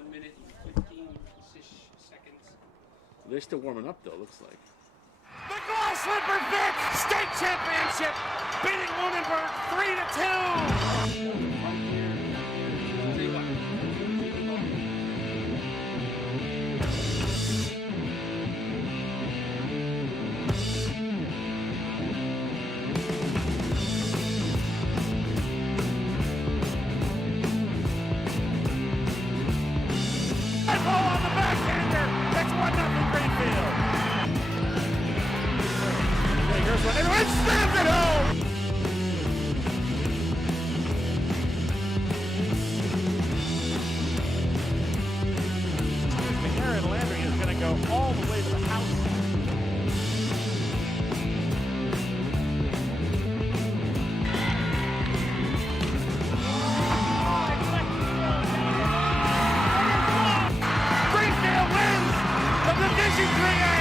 1 minute and 15-ish seconds. They're still warming up, though, looks like. The Glass Slipper Vic State Championship, beating Lunenburg 3-2. On the backhander, that's 1-0 Greenfield. Here's one, and Rich slams it home! MAher and Landry is going to go all the way to the house. Greenfield wins the Division IIIA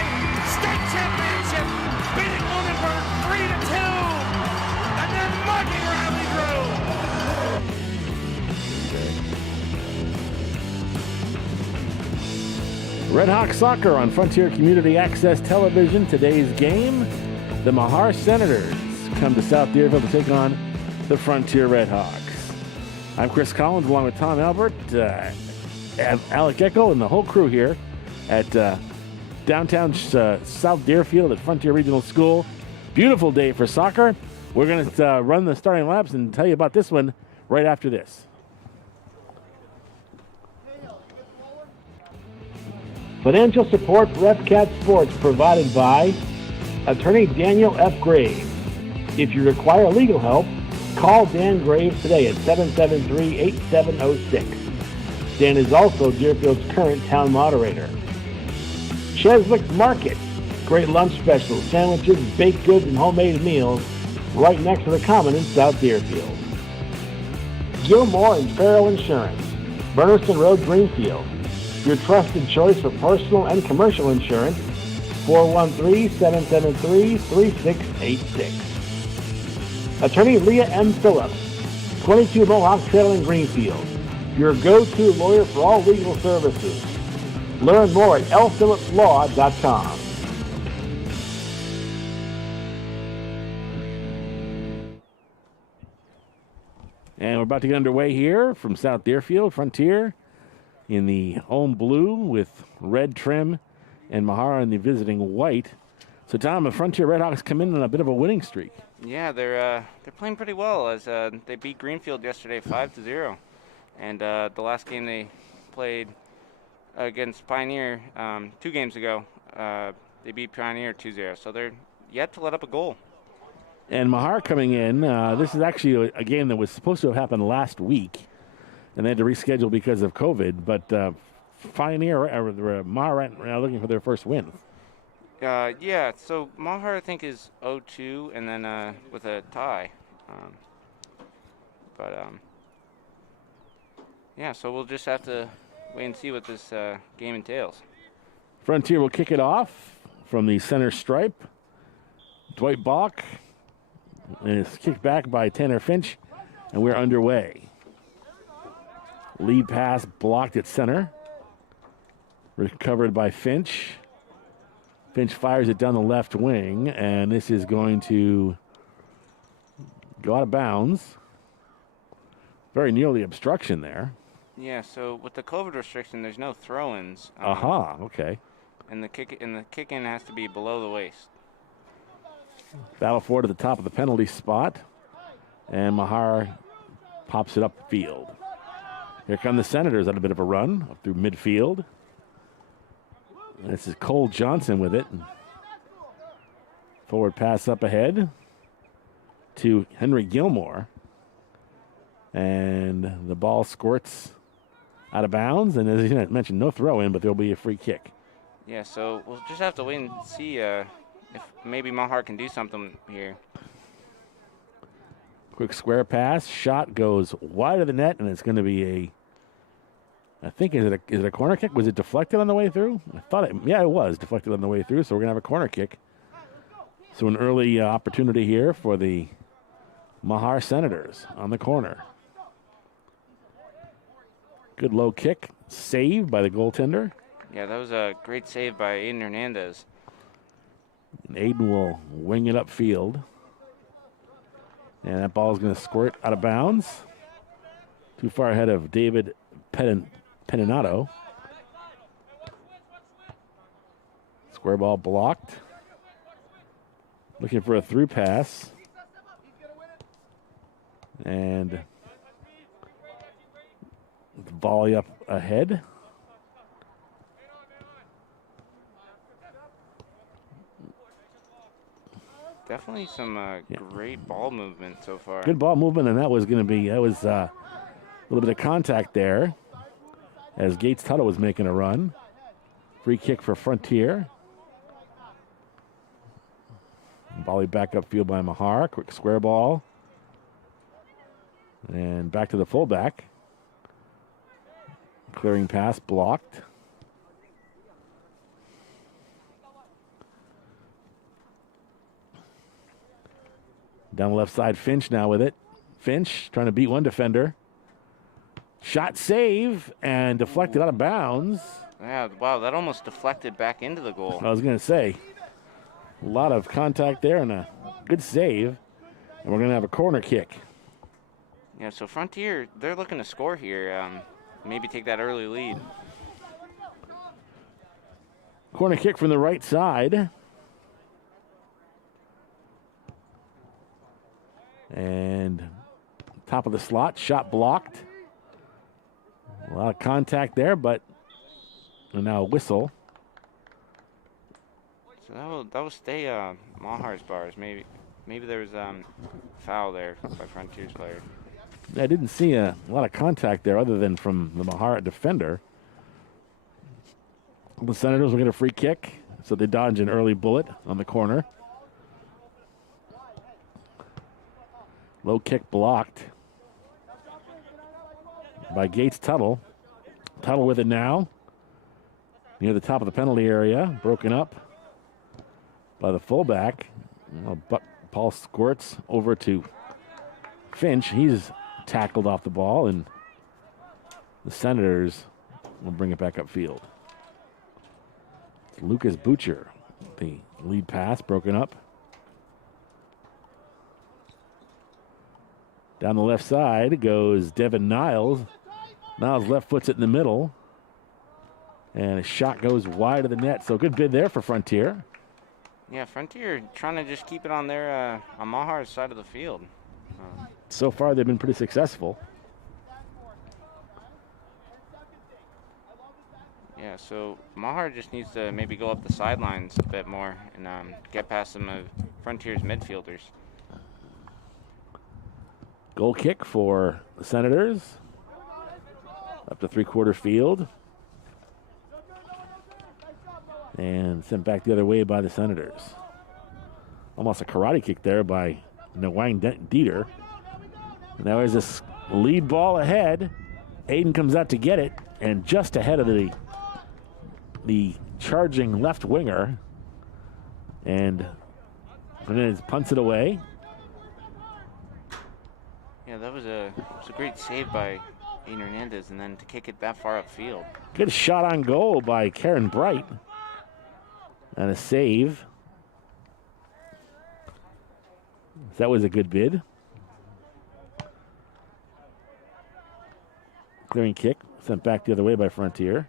State Championship, beating Lunenburg 3-2, and then mugging Riley Grove. Red Hawk Soccer on Frontier Community Access Television. Today's game, the MAher Senators come to South Deerfield to take on the Frontier Red Hawks. I'm Chris Collins along with Tom Albert, and Alec Echo and the whole crew here at downtown South Deerfield at Frontier Regional School. Beautiful day for soccer. We're going to run the starting laps and tell you about this one right after this. Financial support for FCAT Sports provided by Attorney Daniel F. Graves. If you require legal help, call Dan Graves today at 773-8706. Dan is also Deerfield's current town moderator. Cheswick's Market. Great lunch specials, sandwiches, baked goods, and homemade meals right next to the Common in South Deerfield. Gilmore and Farrell Insurance. Burniston Road, Greenfield. Your trusted choice for personal and commercial insurance. 413-773-3686. Attorney Leah M. Phillips. 22 Mohawk Trail in Greenfield. Your go-to lawyer for all legal services. Learn more at lphillipslaw.com. And we're about to get underway here from South Deerfield, Frontier, in the home blue with red trim, and MAher in the visiting white. So, Tom, the Frontier Red Hawks come in on a bit of a winning streak. Yeah, they're playing pretty well as they beat Greenfield yesterday 5-0, and the last game they played against Pioneer 2 games ago, they beat Pioneer 2-0. So they're yet to let up a goal. And MAher coming in, this is actually a game that was supposed to have happened last week, and they had to reschedule because of COVID. But Pioneer, MAher right now looking for their first win. Yeah, so MAher I think is 0-2, and then with a tie. Yeah, so we'll just have to wait and see what this game entails. Frontier will kick it off from the center stripe. Dwight Bach, and it's kicked back by Tanner Finch, and we're underway. Lead pass blocked at center. Recovered by Finch. Finch fires it down the left wing, and this is going to go out of bounds. Very nearly obstruction there. Yeah, so with the COVID restriction, there's no throw-ins. Okay. And the kick-in has to be below the waist. Battle for it at the top of the penalty spot, and MAher pops it upfield. Here come the Senators on a bit of a run up through midfield. This is Cole Johnson with it. Forward pass up ahead to Henry Gilmore. And the ball squirts out of bounds. And as you mentioned, no throw in, but there'll be a free kick. Yeah, so we'll just have to wait and see if maybe MAher can do something here. Quick square pass. Shot goes wide of the net, and it's going to be I think, is it a corner kick? Was it deflected on the way through? I thought it was deflected on the way through, so we're going to have a corner kick. So an early opportunity here for the MAher Senators on the corner. Good low kick save by the goaltender. Yeah, that was a great save by Aiden Hernandez. And Aiden will wing it upfield. And that ball is going to squirt out of bounds. Too far ahead of David Peninato. Square ball blocked. Looking for a through pass. And volley up ahead. Definitely some great ball movement so far. Good ball movement, and that was a little bit of contact there as Gates Tuttle was making a run. Free kick for Frontier. Volley back upfield by MAher. Quick square ball. And back to the fullback. Clearing pass blocked. Down the left side, Finch now with it. Finch trying to beat one defender. Shot save and deflected out of bounds. Yeah, wow, that almost deflected back into the goal. I was going to say, a lot of contact there and a good save. And we're going to have a corner kick. Yeah, so Frontier, they're looking to score here. Maybe take that early lead. Corner kick from the right side. And top of the slot, shot blocked. A lot of contact there, but now a whistle. So that will stay Maher's bars. Maybe there was foul there by Frontier's player. I didn't see a lot of contact there other than from the MAher defender. The Senators will get a free kick, so they dodge an early bullet on the corner. Low kick blocked by Gates Tuttle. Tuttle with it now. Near the top of the penalty area. Broken up by the fullback. Paul squirts over to Finch. He's tackled off the ball, and the Senators will bring it back upfield. It's Lucas Butcher. The lead pass broken up. Down the left side goes Devin Niles. Niles left foots it in the middle. And a shot goes wide of the net. So good bid there for Frontier. Yeah, Frontier trying to just keep it on their on Maher's side of the field. So far, they've been pretty successful. Yeah, so MAher just needs to maybe go up the sidelines a bit more and get past some of Frontier's midfielders. Goal kick for the Senators. Up to three-quarter field. And sent back the other way by the Senators. Almost a karate kick there by Nwang Dieter. Now there's this lead ball ahead. Aiden comes out to get it, and just ahead of the charging left winger. And Hernandez punts it away. Yeah, that was a great save by Aiden Hernandez, and then to kick it that far upfield. Good shot on goal by Karen Bright. And a save. That was a good bid. Clearing kick, sent back the other way by Frontier.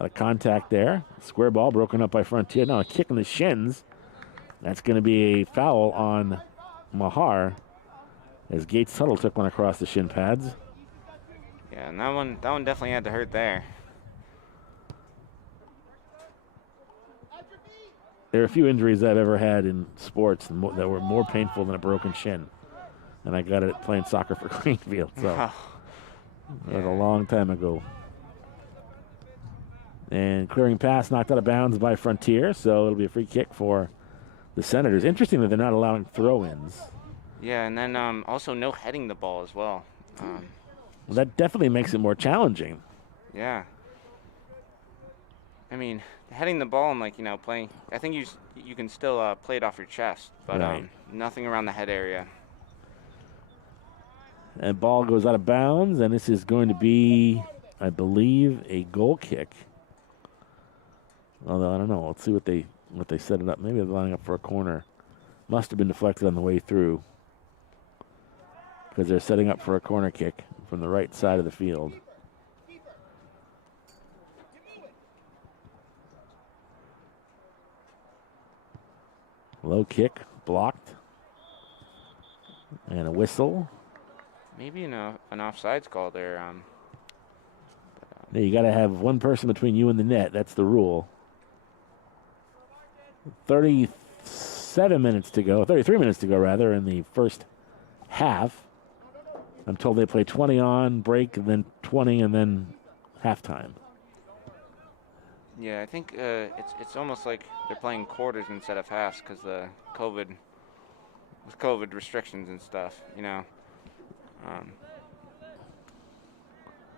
A contact there. Square ball broken up by Frontier. Now a kick in the shins. That's going to be a foul on MAher as Gates Tuttle took one across the shin pads. Yeah, and that one definitely had to hurt there. There are a few injuries I've ever had in sports that were more painful than a broken shin. And I got it playing soccer for Greenfield, so that was a long time ago. And clearing pass knocked out of bounds by Frontier, so it'll be a free kick for the Senators. Interesting that they're not allowing throw-ins. Yeah, and then also no heading the ball as well. Well, that definitely makes it more challenging. Yeah. I mean, heading the ball and playing. I think you can still play it off your chest, but Right. nothing around the head area. And ball goes out of bounds, and this is going to be, I believe, a goal kick. Although I don't know. Let's see what they set it up. Maybe they're lining up for a corner. Must have been deflected on the way through because they're setting up for a corner kick from the right side of the field. Low kick, blocked. And a whistle. Maybe an offsides call there. Yeah, you got to have one person between you and the net. That's the rule. 37 minutes to go, 33 minutes to go, rather, in the first half. I'm told they play 20 on, break, and then 20, and then halftime. Yeah, I think it's almost like they're playing quarters instead of halves because with COVID restrictions and stuff,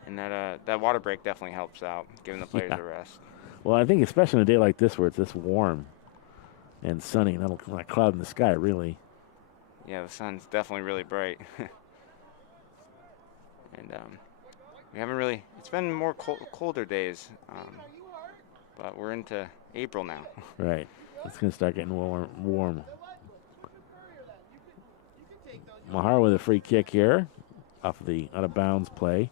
and that water break definitely helps out, giving the players a rest. Well, I think especially on a day like this where it's this warm and sunny, not a cloud in the sky, really. Yeah, the sun's definitely really bright. And we haven't really, it's been more colder days, but we're into April now. Right. It's going to start getting warm. MAher with a free kick here off of the out-of-bounds play.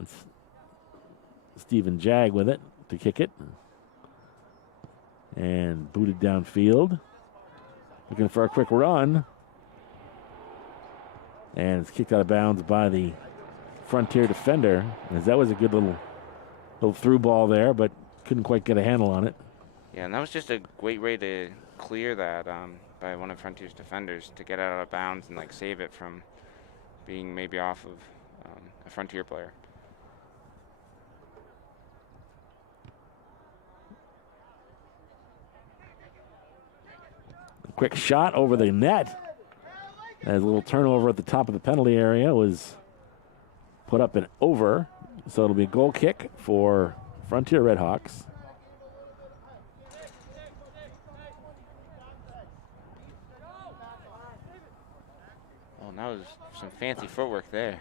It's Stephen Jag with it to kick it. And booted downfield. Looking for a quick run. And it's kicked out of bounds by the Frontier defender. As that was a good little through ball there, but couldn't quite get a handle on it. Yeah, and that was just a great way to clear that by one of Frontier's defenders to get it out of bounds and save it from being maybe off of a Frontier player. Quick shot over the net. As a little turnover at the top of the penalty area was put up and over. So it'll be a goal kick for Frontier Redhawks. Oh, that was some fancy footwork there.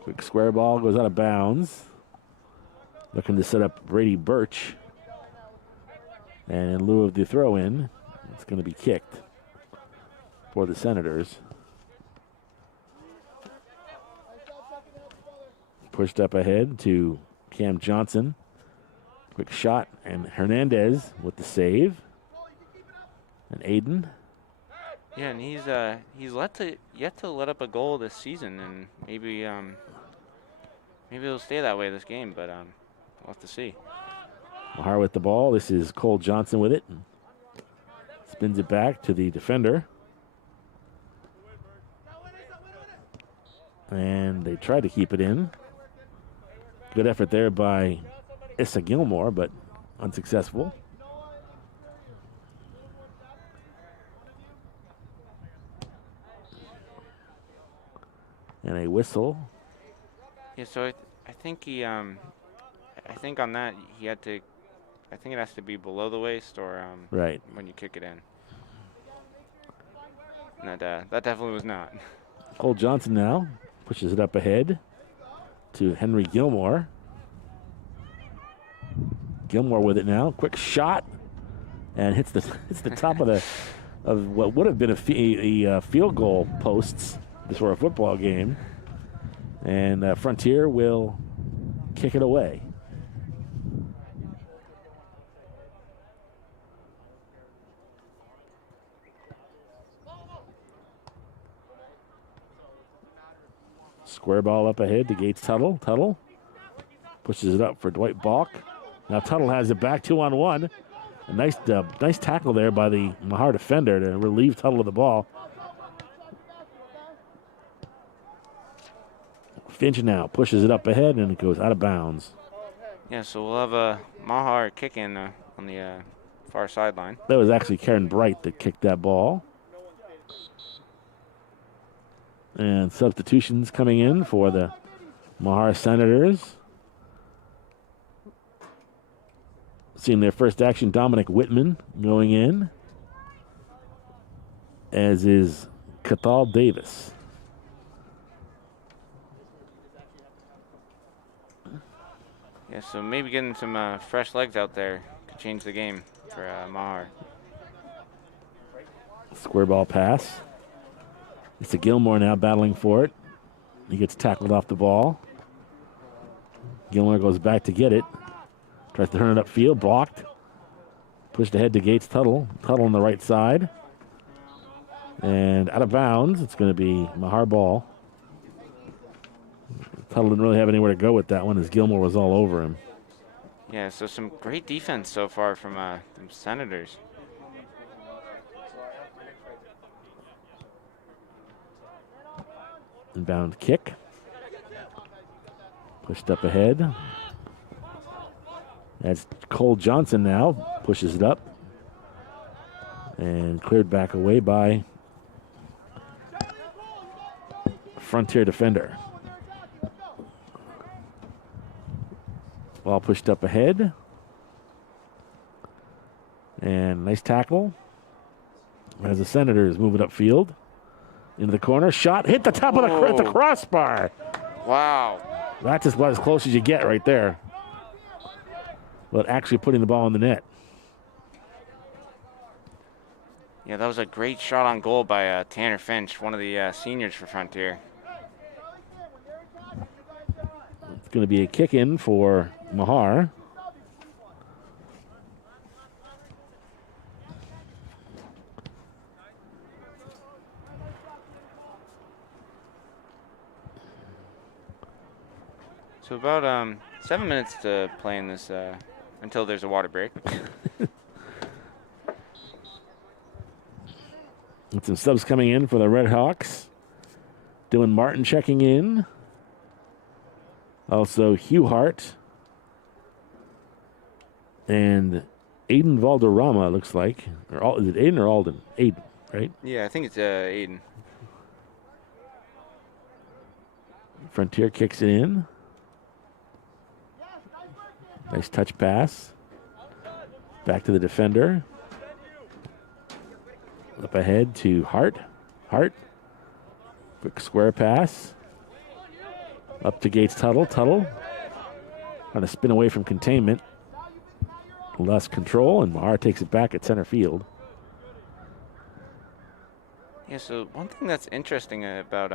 Quick square ball goes out of bounds. Looking to set up Brady Birch. And in lieu of the throw in, it's going to be kicked for the Senators. Pushed up ahead to Cam Johnson. Quick shot, and Hernandez with the save. And Aiden. Yeah, and he's yet to let up a goal this season, and maybe it'll stay that way this game, but we'll have to see. MAher with the ball. This is Cole Johnson with it. Spins it back to the defender. And they tried to keep it in. Good effort there by Issa Gilmore, but unsuccessful. And a whistle. Yeah, so I think I think on that he had to. I think it has to be below the waist or right when you kick it in. And that definitely was not. Cole Johnson now pushes it up ahead to Henry Gilmore. Gilmore with it now. Quick shot, and hits the top of what would have been a field goal posts for a football game. And Frontier will kick it away. Square ball up ahead to Gates Tuttle. Tuttle pushes it up for Dwight Balk. Now Tuttle has it back 2-on-1. A nice tackle there by the MAher defender to relieve Tuttle of the ball. Finch now pushes it up ahead and it goes out of bounds. Yeah, so we'll have a MAher kick in on the far sideline. That was actually Karen Bright that kicked that ball. And substitutions coming in for the MAher Senators. seeing their first action, Dominic Whitman going in, as is Cathal Davis. Yeah, so maybe getting some fresh legs out there could change the game for MAher. Square ball pass. It's a Gilmore now battling for it. He gets tackled off the ball. Gilmore goes back to get it. Tries to turn it upfield, blocked. Pushed ahead to Gates Tuttle. Tuttle on the right side. And out of bounds, it's going to be MAher ball. Tuttle didn't really have anywhere to go with that one as Gilmore was all over him. Yeah, so some great defense so far from the Senators. Inbound kick. Pushed up ahead. That's Cole Johnson now. Pushes it up. And cleared back away by Frontier defender. Ball pushed up ahead. And nice tackle. As the Senators move it upfield. Into the corner. Shot. Hit the top of the crossbar. Wow. That's just about as close as you get right there. But actually putting the ball in the net. Yeah, that was a great shot on goal by Tanner Finch, one of the seniors for Frontier. It's going to be a kick in for MAher. So about 7 minutes to play in this until there's a water break. With some subs coming in for the Red Hawks. Dylan Martin checking in. Also Hugh Hart. And Aiden Valderrama, looks like. Is it Aiden or Alden? Aiden, right? Yeah, I think it's Aiden. Frontier kicks it in. Nice touch pass. Back to the defender. Up ahead to Hart. Hart. Quick square pass. Up to Gates Tuttle. Tuttle. Trying to spin away from containment. Less control, and MAher takes it back at center field. Yeah, so one thing that's interesting about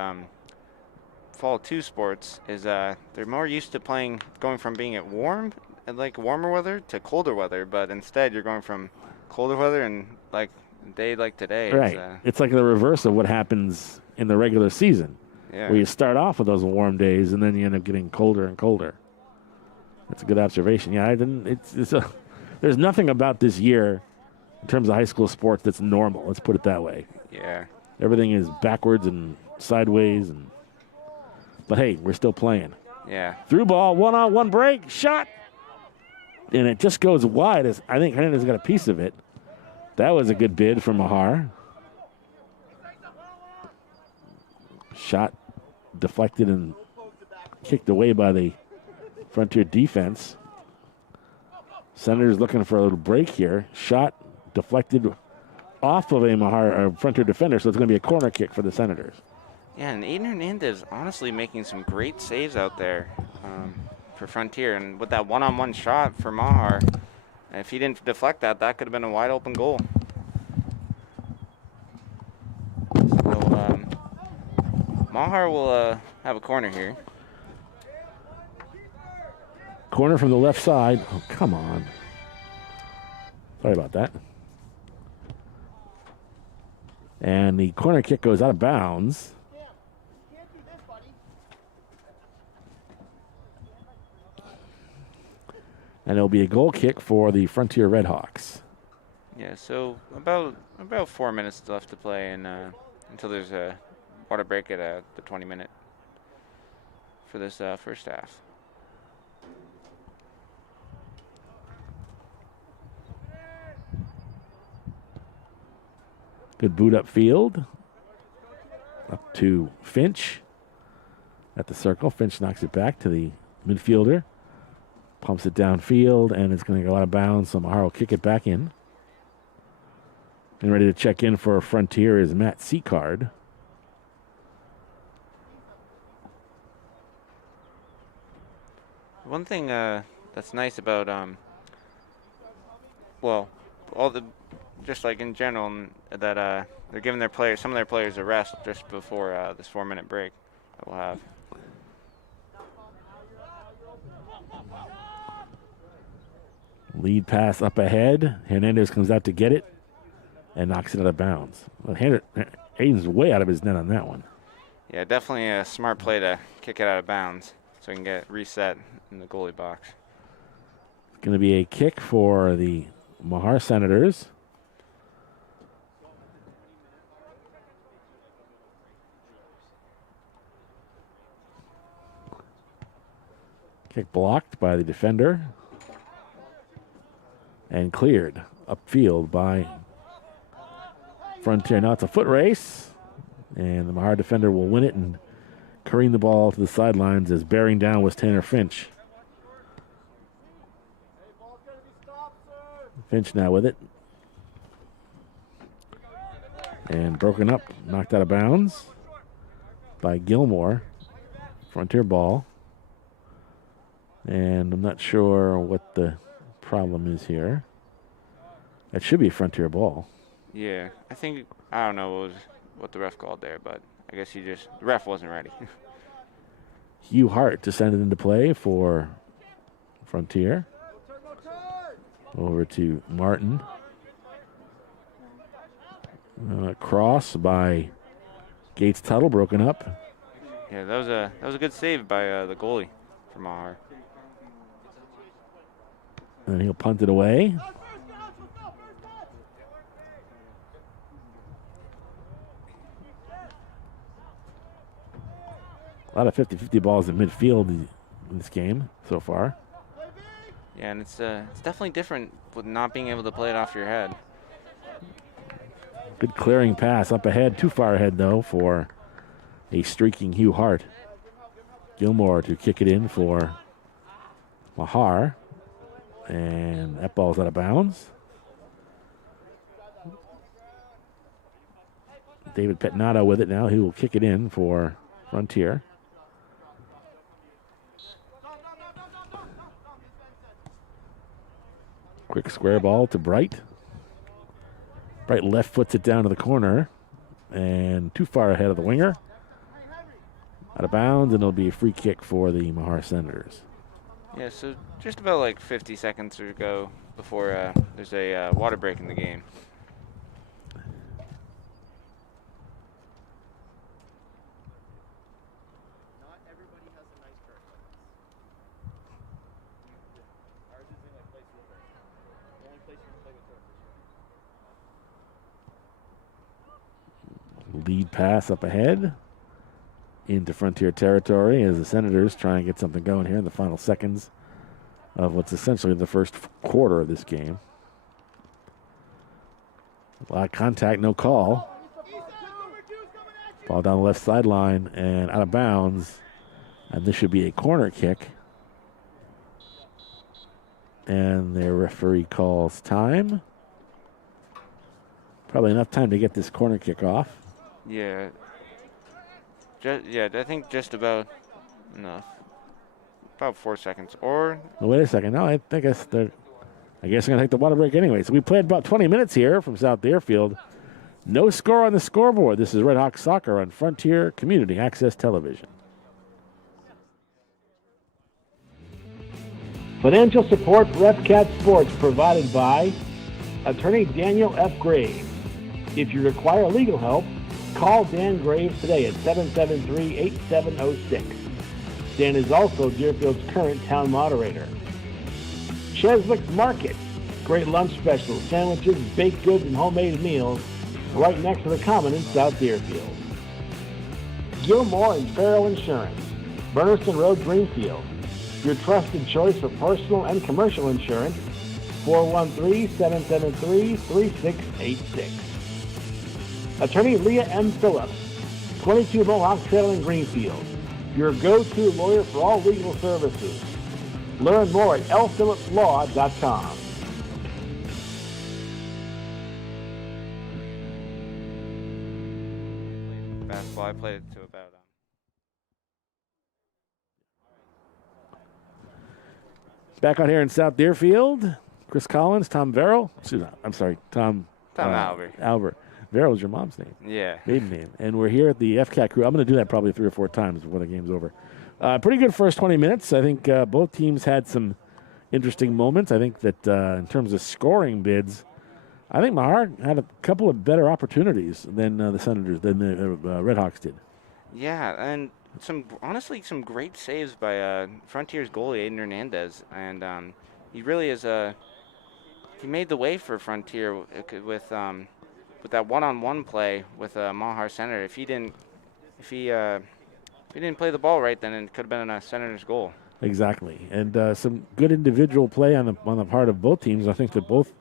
Fall 2 sports is they're more used to going from being at warmer weather to colder weather, but instead you're going from colder weather and like a day like today. Right. It's like the reverse of what happens in the regular season, where you start off with those warm days and then you end up getting colder and colder. That's a good observation. Yeah, there's nothing about this year in terms of high school sports that's normal. Let's put it that way. Yeah. Everything is backwards and sideways, but hey, we're still playing. Yeah. Through ball, one-on-one break, shot, and it just goes wide. I think Hernandez got a piece of it. That was a good bid from MAher. Shot deflected and kicked away by the Frontier defense. Senators looking for a little break here. Shot deflected off of a Frontier defender, so it's going to be a corner kick for the Senators. Yeah, and Aiden Hernandez honestly making some great saves out there for Frontier. And with that one-on-one shot for MAher, if he didn't deflect that could have been a wide open goal. So MAher will have a corner here. Corner from the left side. Oh, come on. Sorry about that. And the corner kick goes out of bounds. And it'll be a goal kick for the Frontier Red Hawks. Yeah, so about 4 minutes left to play, and until there's a water break at the 20-minute for this first half. Good boot upfield. Up to Finch at the circle. Finch knocks it back to the midfielder. Pumps it downfield, and it's going to go out of bounds, so MAher will kick it back in. And ready to check in for Frontier is Matt Seacard. One thing that's nice about well, just like in general, that they're giving some of their players a rest just before this 4-minute break that we'll have. Lead pass up ahead. Hernandez comes out to get it and knocks it out of bounds. Well, Hayden's way out of his net on that one. Yeah, definitely a smart play to kick it out of bounds so we can get reset in the goalie box. It's going to be a kick for the MAher Senators. Kick blocked by the defender and cleared upfield by Frontier. Now it's a foot race, and the MAher defender will win it and careen the ball to the sidelines as bearing down was Tanner Finch. Finch now with it. And broken up, knocked out of bounds by Gilmore. Frontier ball. And I'm not sure what the problem is here. That should be a Frontier ball. Yeah, I don't know what the ref called there, but I guess the ref wasn't ready. Hugh Hart descended into play for Frontier. Over to Martin. Cross by Gates Tuttle, broken up. Yeah, that was a good save by the goalie from MAher. And he'll punt it away. A lot of 50-50 balls in midfield in this game so far. Yeah, and it's definitely different with not being able to play it off your head. Good clearing pass up ahead. Too far ahead, though, for a streaking Hugh Hart. Gilmore to kick it in for MAher. And that ball's out of bounds. David Petnato with it now. He will kick it in for Frontier. Quick square ball to Bright. Bright left foots it down to the corner. And too far ahead of the winger. Out of bounds, and it'll be a free kick for the MAher Senators. Yeah, so just about like 50 seconds to go before there's a water break in the game. Not everybody has a nice turf. Ours is in a place with turf. The only place you can play with turf. Lead pass up ahead into Frontier territory as the Senators try and get something going here in the final seconds of what's essentially the first quarter of this game. A lot of contact, no call. Ball down the left sideline and out of bounds. And this should be a corner kick. And the referee calls time. Probably enough time to get this corner kick off. Yeah. I think just about enough. About 4 seconds. Or Well, wait a second. No, I guess they're going to take the water break anyway. So we played about 20 minutes here from South Deerfield. No score on the scoreboard. This is Red Hawk Soccer on Frontier Community Access Television. Financial support for FCAT Sports provided by Attorney Daniel F. Graves. If you require legal help, call Dan Graves today at 773-8706. Dan is also Deerfield's current town moderator. Cheswick's Market. Great lunch specials, sandwiches, baked goods, and homemade meals right next to the Common in South Deerfield. Gilmore and Farrell Insurance. Burniston Road, Greenfield. Your trusted choice for personal and commercial insurance. 413-773-3686. Attorney Leah M. Phillips. 22 Mohawk Trail in Greenfield. Your go-to lawyer for all legal services. Learn more at lphillipslaw.com. Basketball, I played it to about. Back out here in South Deerfield, Chris Collins, Tom Verrill. I'm sorry, Tom Albert. Verrill's your mom's name. Yeah. Maiden name. And we're here at the FCAT crew. I'm going to do that probably 3 or 4 times before the game's over. Pretty good first 20 minutes. I think both teams had some interesting moments. I think that in terms of scoring bids, I think MAher had a couple of better opportunities than the Redhawks did. Yeah, and honestly some great saves by Frontier's goalie Aiden Hernandez, and he really is he made the way for Frontier with that one-on-one play with MAher Senator. If he didn't play the ball right, then it could have been a Senator's goal. Exactly, and some good individual play on the part of both teams. I think that both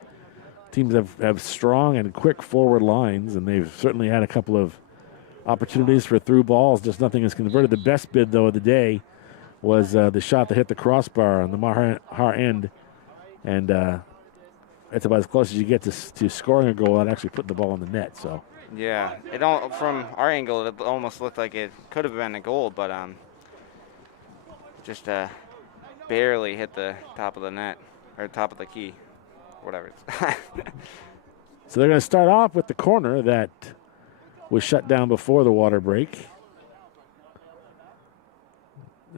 teams have strong and quick forward lines, and they've certainly had a couple of opportunities for through balls. Just nothing is converted. The best bid, though, of the day was the shot that hit the crossbar on the MAher end, and that's about as close as you get to scoring a goal and actually putting the ball in the net. So yeah, from our angle, it almost looked like it could have been a goal, but just barely hit the top of the net or top of the key, whatever it's. So they're going to start off with the corner that was shut down before the water break.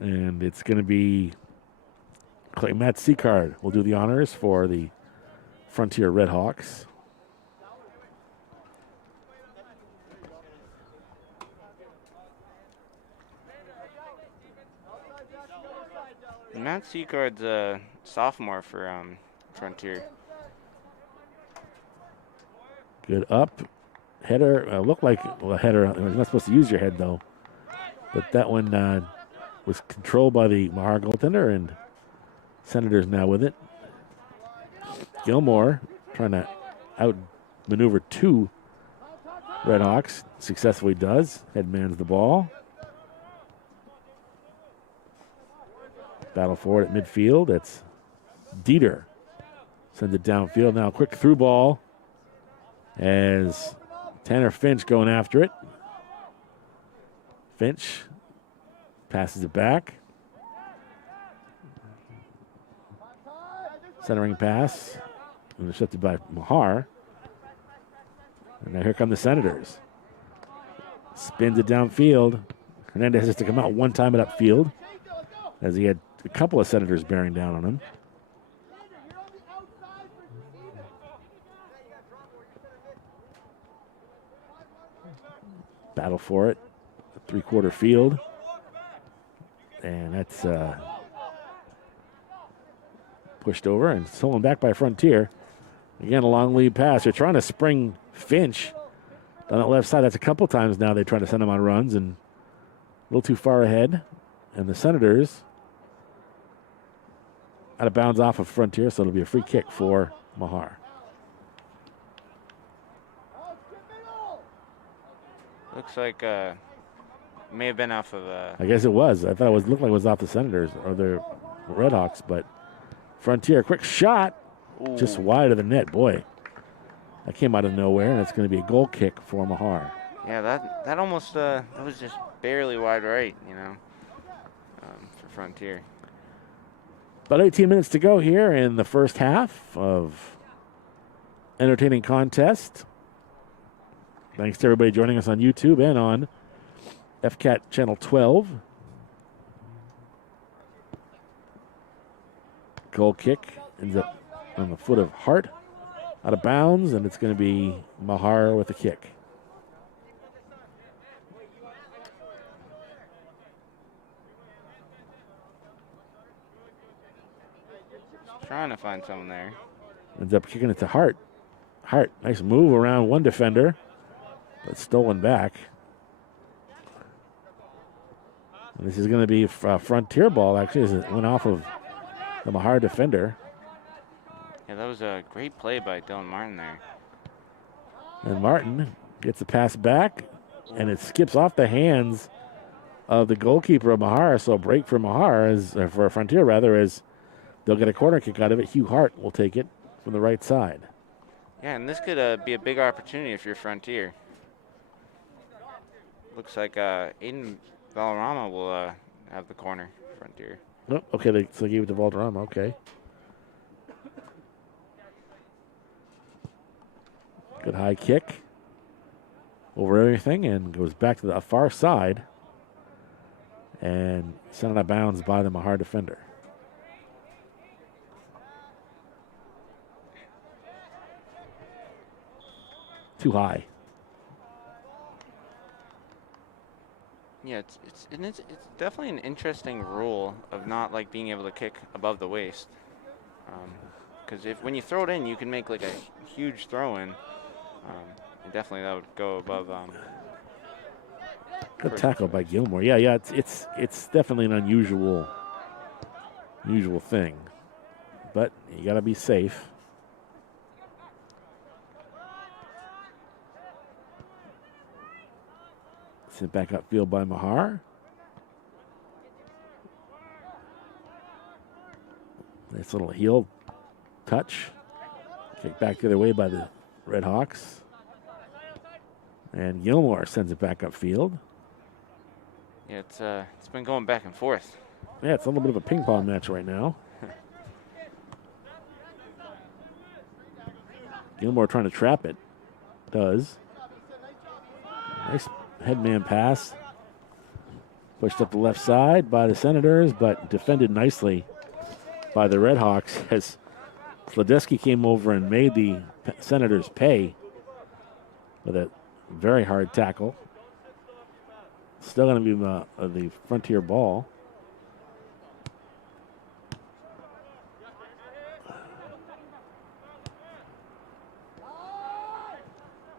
And it's going to be Matt Seacard will do the honors for the Frontier Redhawks. Matt Seacard's a sophomore for Frontier. Good up. Header looked like a header. You're not supposed to use your head, though. But that one was controlled by the MAher goaltender, and Senators now with it. Gilmore trying to outmaneuver 2 Redhawks. Successfully does. Headmans the ball. Battle for it at midfield. It's Dieter. Sends it downfield. Now a quick through ball as Tanner Finch going after it. Finch passes it back. Centering pass. Intercepted by MAher. And now here come the Senators. Spins it downfield. Hernandez has to come out one time at upfield, as he had a couple of Senators bearing down on him. Battle for it. A 3-quarter field. And that's pushed over and stolen back by Frontier. Again, a long lead pass. They're trying to spring Finch on that left side. That's a couple times now they try to send him on runs, and a little too far ahead. And the Senators out of bounds off of Frontier, so it'll be a free kick for MAher. Looks like may have been off of. I guess it was. I thought looked like it was off the Senators or the Redhawks, but Frontier, quick shot, Ooh. Just wide of the net. Boy, that came out of nowhere, and it's going to be a goal kick for MAher. Yeah, that almost that was just barely wide right, for Frontier. About 18 minutes to go here in the first half of entertaining contest. Thanks to everybody joining us on YouTube and on FCAT Channel 12. Goal kick ends up on the foot of Hart, out of bounds, and it's going to be MAher with a kick. Trying to find someone there. Ends up kicking it to Hart. Hart, nice move around one defender, but stolen back. And this is going to be a Frontier ball, actually, as it went off of the MAher defender. Yeah, that was a great play by Dylan Martin there. And Martin gets the pass back, and it skips off the hands of the goalkeeper of MAher. So a break for MAher, for Frontier rather, as they'll get a corner kick out of it. Hugh Hart will take it from the right side. Yeah, and this could be a big opportunity if you're Frontier. Looks like Aiden Valderrama will have the corner, Frontier. Oh, okay, so they gave it to Valderrama. Okay. Good high kick over everything and goes back to the far side and sent out of bounds by the MAher defender. Too high. Yeah, it's definitely an interesting rule of not like being able to kick above the waist. Because when you throw it in, you can make like a huge throw in. And definitely that would go above. Good tackle by Gilmore. Yeah. It's definitely an unusual thing, but you got to be safe. Sent back upfield by MAher. Nice little heel touch. Kicked back the other way by the Red Hawks. And Gilmore sends it back upfield. Yeah, it's been going back and forth. Yeah, it's a little bit of a ping pong match right now. Gilmore trying to trap it. Does. Nice headman pass. Pushed up the left side by the Senators, but defended nicely by the Red Hawks as Slodewski came over and made the Senators pay with a very hard tackle. Still going to be the Frontier ball.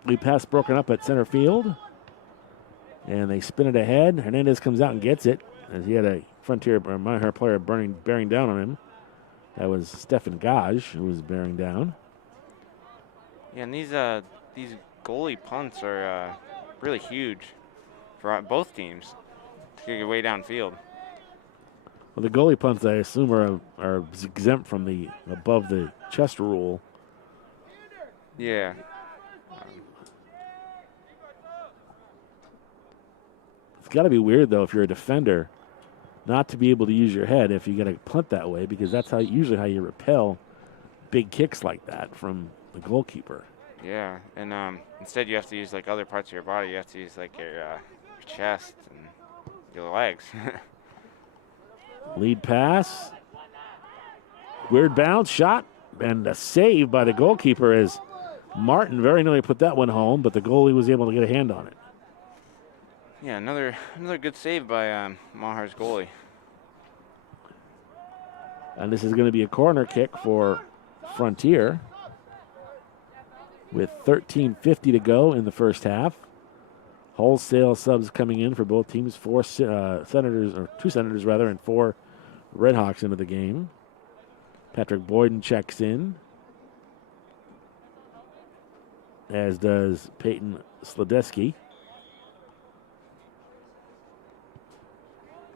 Lead pass broken up at center field. And they spin it ahead. Hernandez comes out and gets it as he had a Frontier or MAher player bearing down on him. That was Stefan Gaj who was bearing down. Yeah, and these goalie punts are really huge for both teams to kick it way downfield. Well, the goalie punts, I assume, are exempt from the above the chest rule. Yeah. It's got to be weird, though, if you're a defender, not to be able to use your head if you get a punt that way, because that's usually how you repel big kicks like that from the goalkeeper. Yeah, and instead you have to use like other parts of your body. You have to use like your chest and your legs. Lead pass. Weird bounce shot and a save by the goalkeeper as Martin very nearly put that one home, but the goalie was able to get a hand on it. Yeah, another good save by MAher's goalie. And this is going to be a corner kick for Frontier with 13:50 to go in the first half. Wholesale subs coming in for both teams. Two Senators, and 4 Red Hawks into the game. Patrick Boyden checks in, as does Peyton Slodewski.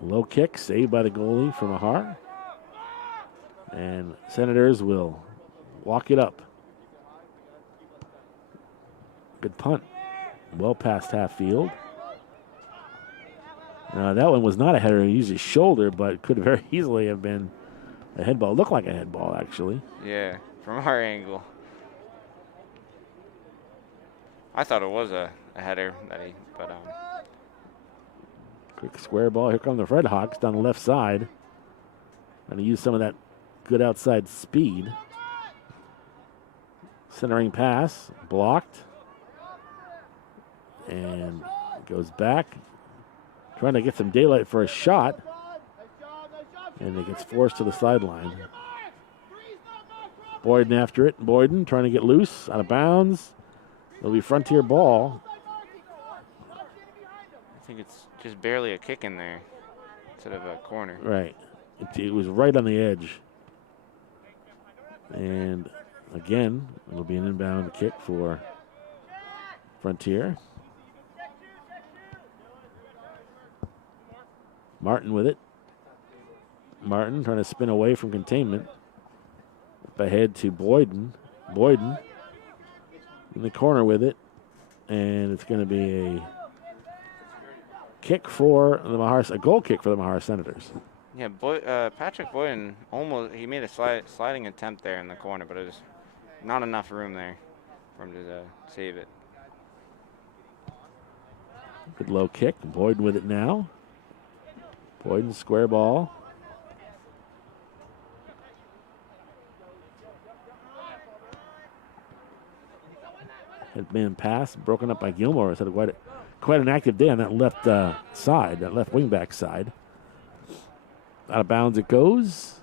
Low kick, saved by the goalie from MAher. And Senators will walk it up. Good punt. Well past half field. Now that one was not a header. He used his shoulder, but could very easily have been a head ball. Looked like a head ball, actually. Yeah, from our angle. I thought it was a header, but Quick square ball. Here come the Red Hawks down the left side. Going to use some of that good outside speed. Centering pass. Blocked. And goes back. Trying to get some daylight for a shot. And it gets forced to the sideline. Boyden after it. Boyden trying to get loose. Out of bounds. It'll be Frontier ball. I think it's just barely a kick in there instead of a corner. Right. It was right on the edge. And again, it'll be an inbound kick for Frontier. Martin with it. Martin trying to spin away from containment. ahead to Boyden. Boyden in the corner with it. And it's going to be a kick for the MAher, a goal kick for the MAher Senators. Yeah, Patrick Boyden he made a sliding attempt there in the corner, but it was not enough room there for him to save it. Good low kick. Boyden with it now. Boyden square ball. Had been passed, broken up by Gilmore. It's had quite an active day on that left side, that left wingback side. Out of bounds it goes.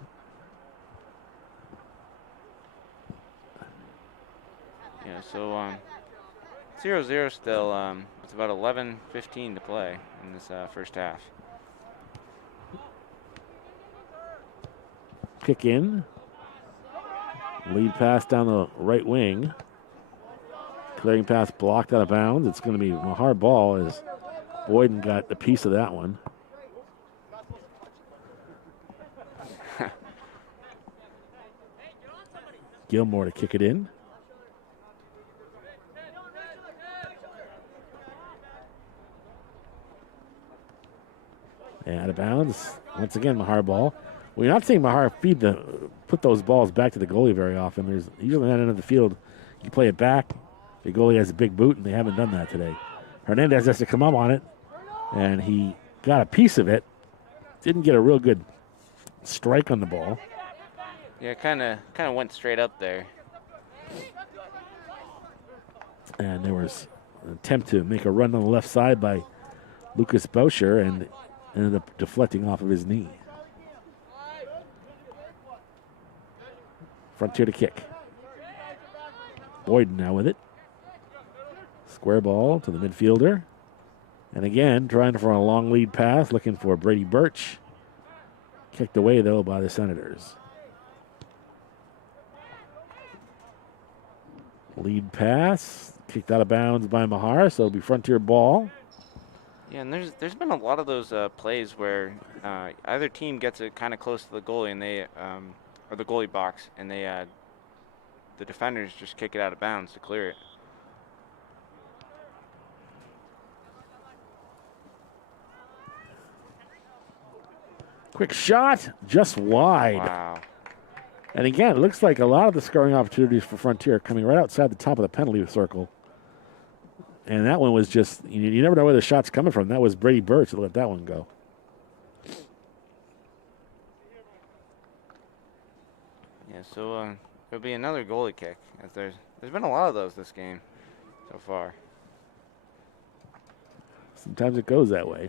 Yeah, so 0-0 still. It's about 11:15 to play in this first half. Kick in. Lead pass down the right wing. Clearing pass blocked out of bounds. It's going to be a hard ball as Boyden got the piece of that one. Gilmore to kick it in. And out of bounds. Once again, MAher ball. We're not seeing MAher put those balls back to the goalie very often. There's usually on that end of the field, you play it back. The goalie has a big boot, and they haven't done that today. Hernandez has to come up on it, and he got a piece of it. Didn't get a real good strike on the ball. Yeah, kind of went straight up there. And there was an attempt to make a run on the left side by Lucas Boucher, and ended up deflecting off of his knee. Frontier to kick. Boyden now with it. Square ball to the midfielder. And again, trying for a long lead pass, looking for Brady Birch. Kicked away, though, by the Senators. Lead pass, kicked out of bounds by MAher, so it'll be Frontier ball. Yeah, and there's been a lot of those plays where either team gets it kind of close to the goalie, and they or the goalie box, and the defenders just kick it out of bounds to clear it. Quick shot, just wide. Wow. And again, it looks like a lot of the scoring opportunities for Frontier are coming right outside the top of the penalty circle. And that one was just, you never know where the shot's coming from. That was Brady Birch that let that one go. Yeah, so it'll be another goalie kick. As there's been a lot of those this game so far. Sometimes it goes that way.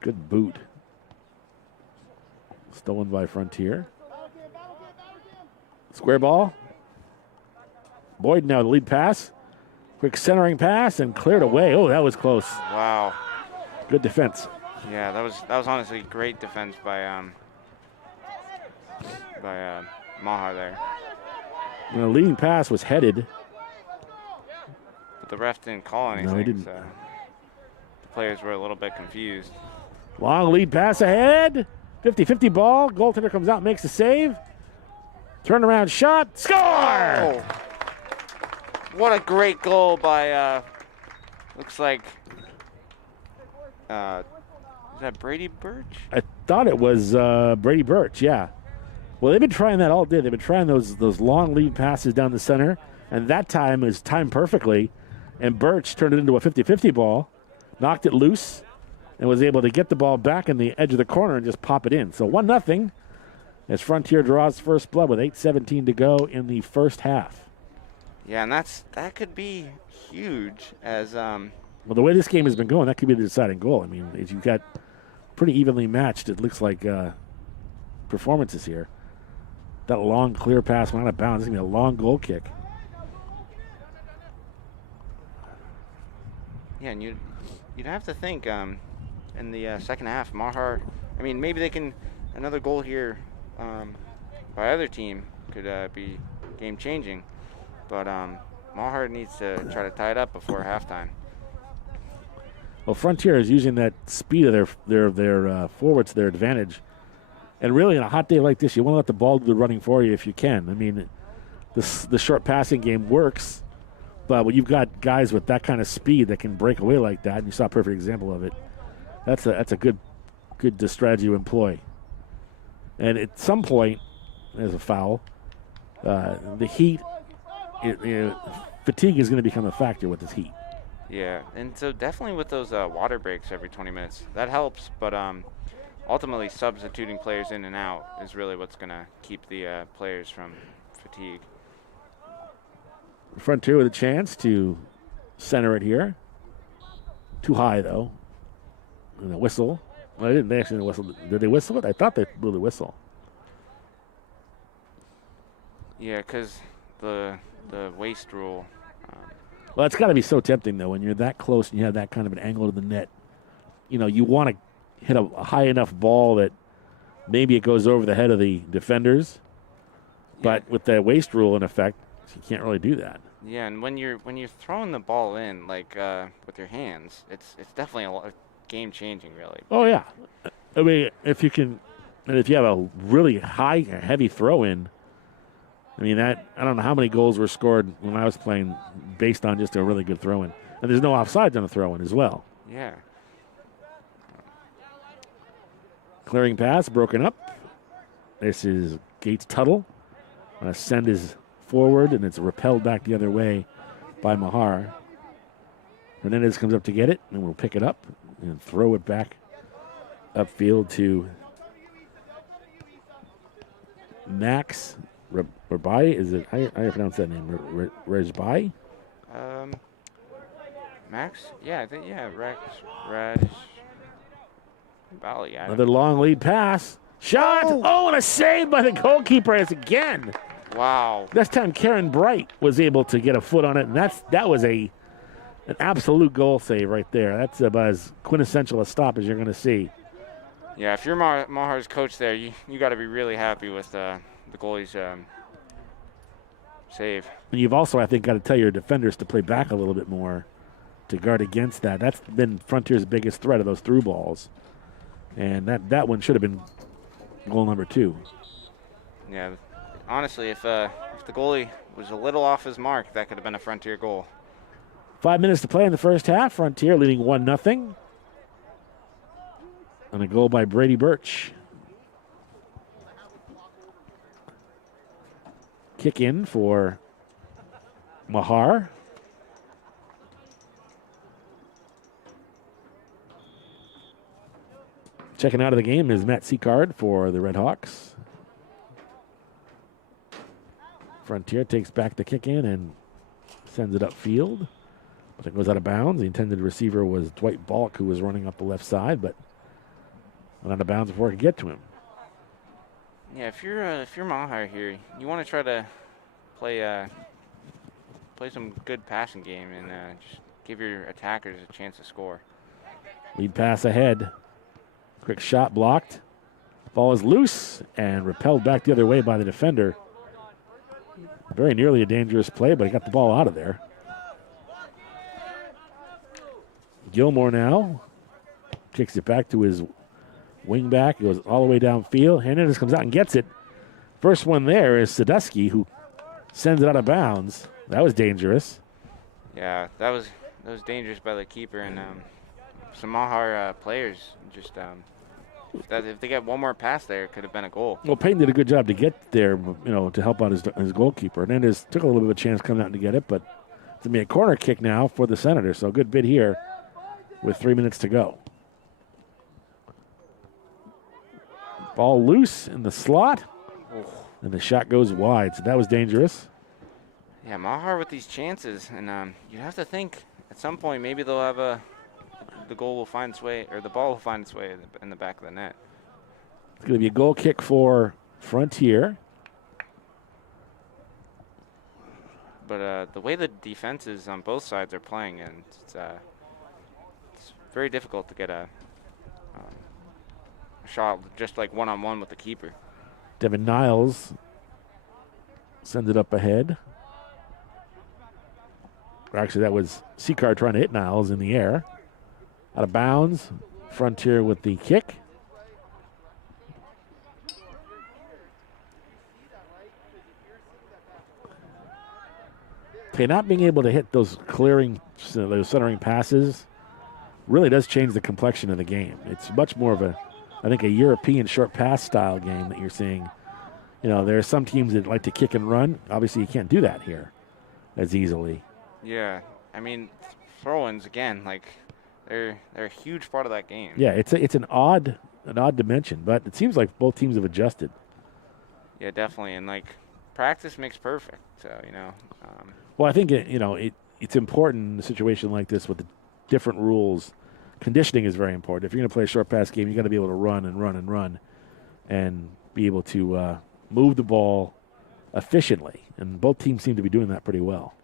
Good boot. Stolen by Frontier. Square ball. Boyd now the lead pass. Quick centering pass and cleared away. Oh, that was close. Wow. Good defense. Yeah, that was honestly great defense by MAher there. And the leading pass was headed. But the ref didn't call anything. No, he didn't. So the players were a little bit confused. Long lead pass ahead. 50-50 ball. Goaltender comes out, makes a save. Turnaround shot. Score! Oh. What a great goal by, looks like, is that Brady Birch? I thought it was Brady Birch, yeah. Well, they've been trying that all day. They've been trying those long lead passes down the center, and that time is timed perfectly, and Birch turned it into a 50-50 ball, knocked it loose, and was able to get the ball back in the edge of the corner and just pop it in. So 1-0 as Frontier draws first blood with 8:17 to go in the first half. Yeah, and that could be huge as Well, the way this game has been going, that could be the deciding goal. I mean, as you've got pretty evenly matched, it looks like, performances here. That long clear pass went out of bounds. It's going to be a long goal kick. Yeah, and you'd have to think in the second half, MAher, I mean, maybe they can, another goal here by either team could be game-changing. But MAher needs to try to tie it up before halftime. Well, Frontier is using that speed of their forwards to their advantage. And really, on a hot day like this, you want to let the ball do the running for you if you can. I mean, the short passing game works, but when you've got guys with that kind of speed that can break away like that, and you saw a perfect example of it, that's a good strategy to employ. And at some point, there's a foul. The heat, fatigue is going to become a factor with this heat. Yeah, and so definitely with those water breaks every 20 minutes, that helps. But ultimately, substituting players in and out is really what's going to keep the players from fatigue. Frontier with a chance to center it here. Too high, though. And a whistle. Well, they actually whistle. Did they whistle it? I thought they blew the whistle. Yeah, because the waist rule. Well, it's got to be so tempting, though, when you're that close and you have that kind of an angle to the net. You know, you want to hit a high enough ball that maybe it goes over the head of the defenders. But with the waist rule in effect, you can't really do that. Yeah, and when you're throwing the ball in, like with your hands, it's definitely a lot game changing, really. Oh, yeah. I mean, if you have a really high, heavy throw in, I mean, I don't know how many goals were scored when I was playing based on just a really good throw in. And there's no offsides on the throw in as well. Yeah. Clearing pass, broken up. This is Gates Tuttle. Send is forward, and it's repelled back the other way by MAher. Hernandez comes up to get it, and we'll pick it up and throw it back upfield to Max Rabai. Is it? How do you pronounce that name? Rejbai? Max? Yeah, I think, yeah, Raj. Bali, yeah. Another long lead pass. Shot! Oh, and a save by the goalkeeper again. Wow. This time Karen Bright was able to get a foot on it, and that was an absolute goal save right there. That's about as quintessential a stop as you're going to see. Yeah, if you're MAher's coach there, you got to be really happy with the goalie's save. And you've also, I think, got to tell your defenders to play back a little bit more to guard against that. That's been Frontier's biggest threat of those through balls. And that one should have been goal number 2. Yeah, honestly, if the goalie was a little off his mark, that could have been a Frontier goal. 5 minutes to play in the first half. Frontier leading 1-0. And a goal by Brady Birch. Kick in for MAher. Checking out of the game is Matt Seacard for the Red Hawks. Frontier takes back the kick in and sends it upfield. But it goes out of bounds. The intended receiver was Dwight Balk, who was running up the left side, but went out of bounds before it could get to him. Yeah, if you're MAher here, you want to try to play some good passing game and just give your attackers a chance to score. Lead pass ahead. Quick shot blocked. Ball is loose and repelled back the other way by the defender. Very nearly a dangerous play, but he got the ball out of there. Gilmore now kicks it back to his wing back. Goes all the way downfield. Hernandez comes out and gets it. First one there is Sadusky, who sends it out of bounds. That was dangerous. Yeah, that was dangerous by the keeper, and some MAher players just if they get one more pass there, it could have been a goal. Well, Payton did a good job to get there, to help out his goalkeeper. Hernandez took a little bit of a chance coming out to get it, but it's going to be a corner kick now for the Senators. So a good bid here with 3 minutes to go. Ball loose in the slot, and the shot goes wide. So that was dangerous. Yeah, MAher with these chances, and you have to think at some point maybe they'll have the goal will find its way, or the ball will find its way in the back of the net. It's going to be a goal kick for Frontier. But the way the defenses on both sides are playing, and it's very difficult to get a shot just like one-on-one with the keeper. Devin Niles sends it up ahead. Actually, that was Seacard trying to hit Niles in the air. Out of bounds. Frontier with the kick. Okay, not being able to hit those those centering passes really does change the complexion of the game. It's much more of I think, a European short pass style game that you're seeing. You know, there are some teams that like to kick and run. Obviously, you can't do that here as easily. Yeah, I mean, throw-ins again, like they're a huge part of that game. Yeah, it's an odd dimension, but it seems like both teams have adjusted. Yeah, definitely, and like practice makes perfect. So Well, I think it's important in a situation like this with the different rules. Conditioning is very important. If you're going to play a short pass game, you got to be able to run and run and run, and be able to move the ball efficiently. And both teams seem to be doing that pretty well.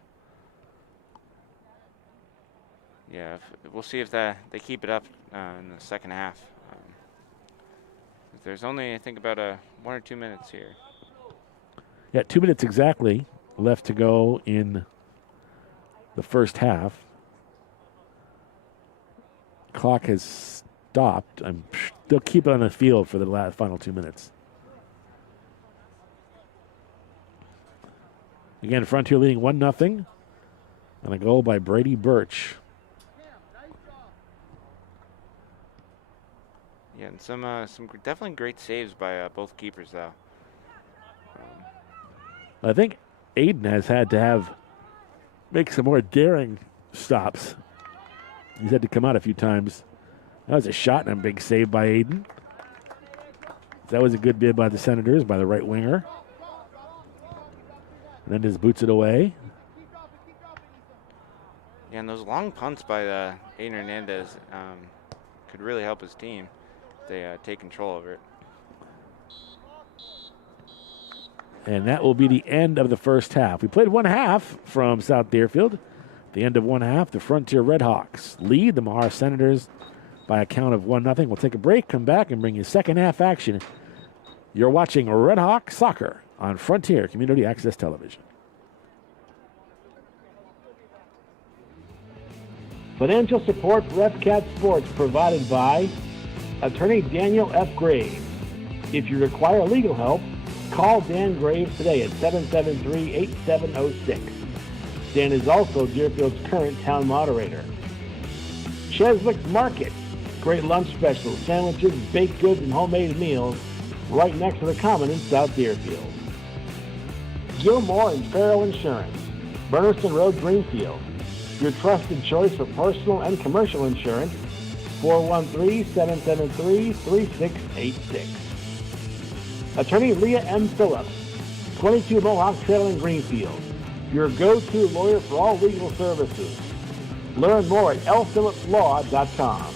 yeah, we'll see if they keep it up in the second half. There's only, I think, about 1 or 2 minutes here. Yeah, 2 minutes exactly left to go in the first half. Clock has stopped. They'll keep it on the field for the final 2 minutes. Again, Frontier leading 1-0 on a goal by Brady Birch. Yeah, and some definitely great saves by both keepers, though. I think Aiden has had to make some more daring stops. He's had to come out a few times. That was a shot and a big save by Aiden. That was a good bid by the Senators, by the right winger. And then just boots it away. Yeah, and those long punts by Aiden Hernandez could really help his team if they take control of it. And that will be the end of the first half. We played one half from South Deerfield. The end of one half, the Frontier Redhawks lead the MAher Senators by a count of 1-0. We'll take a break, come back, and bring you second half action. You're watching Redhawk Soccer on Frontier Community Access Television. Financial support for FCAT Sports provided by Attorney Daniel F. Graves. If you require legal help, call Dan Graves today at 773-8706. Dan is also Deerfield's current town moderator. Cheswick's Market. Great lunch specials, sandwiches, baked goods, and homemade meals right next to the Common in South Deerfield. Gilmore and Farrell Insurance. Burniston Road, Greenfield. Your trusted choice for personal and commercial insurance. 413-773-3686. Attorney Leah M. Phillips. 22 Mohawk Trail in Greenfield. Your go-to lawyer for all legal services. Learn more at lphillipslaw.com.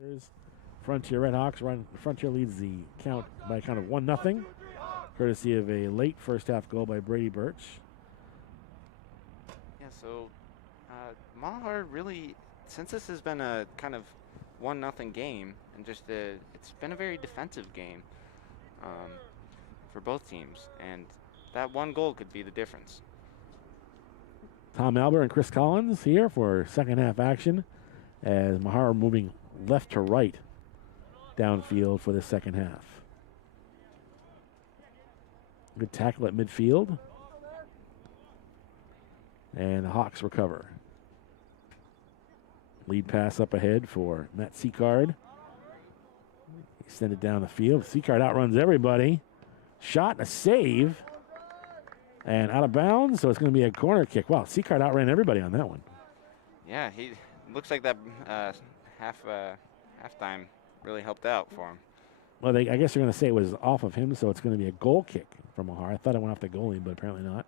There's Frontier Redhawks. Frontier leads the count by a count of 1-0, courtesy of a late first half goal by Brady Birch. Yeah, so MAher really, since this has been a kind of 1-0 game, and it's been a very defensive game for both teams, and that one goal could be the difference. Tom Albert and Chris Collins here for second half action as MAher moving left to right downfield for the second half. Good tackle at midfield. And the Hawks recover. Lead pass up ahead for Matt Seacard. He sent it down the field. Seacard outruns everybody. Shot, a save. And out of bounds, so it's going to be a corner kick. Wow, Seacard outran everybody on that one. Yeah, he looks like that halftime really helped out for him. Well, I guess they're going to say it was off of him, so it's going to be a goal kick from MAher. I thought it went off the goalie, but apparently not.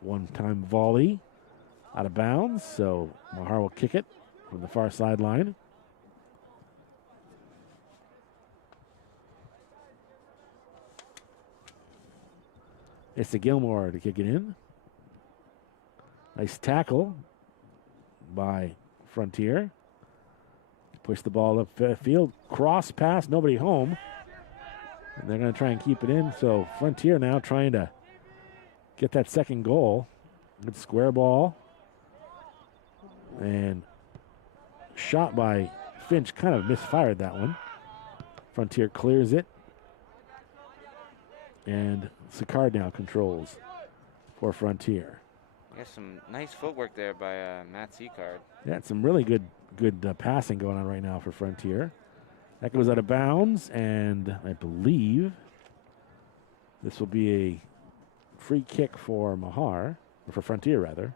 One-time volley out of bounds, so MAher will kick it from the far sideline. It's to Gilmore to kick it in. Nice tackle by Frontier. Push the ball up field. Cross pass, nobody home. And they're going to try and keep it in. So Frontier now trying to get that second goal. Good square ball. And shot by Finch, kind of misfired that one. Frontier clears it. And Sicard now controls for Frontier. Got some nice footwork there by Matt Seacard. Yeah, some really good passing going on right now for Frontier. That goes out of bounds, and I believe this will be a free kick for MAher, or for Frontier rather.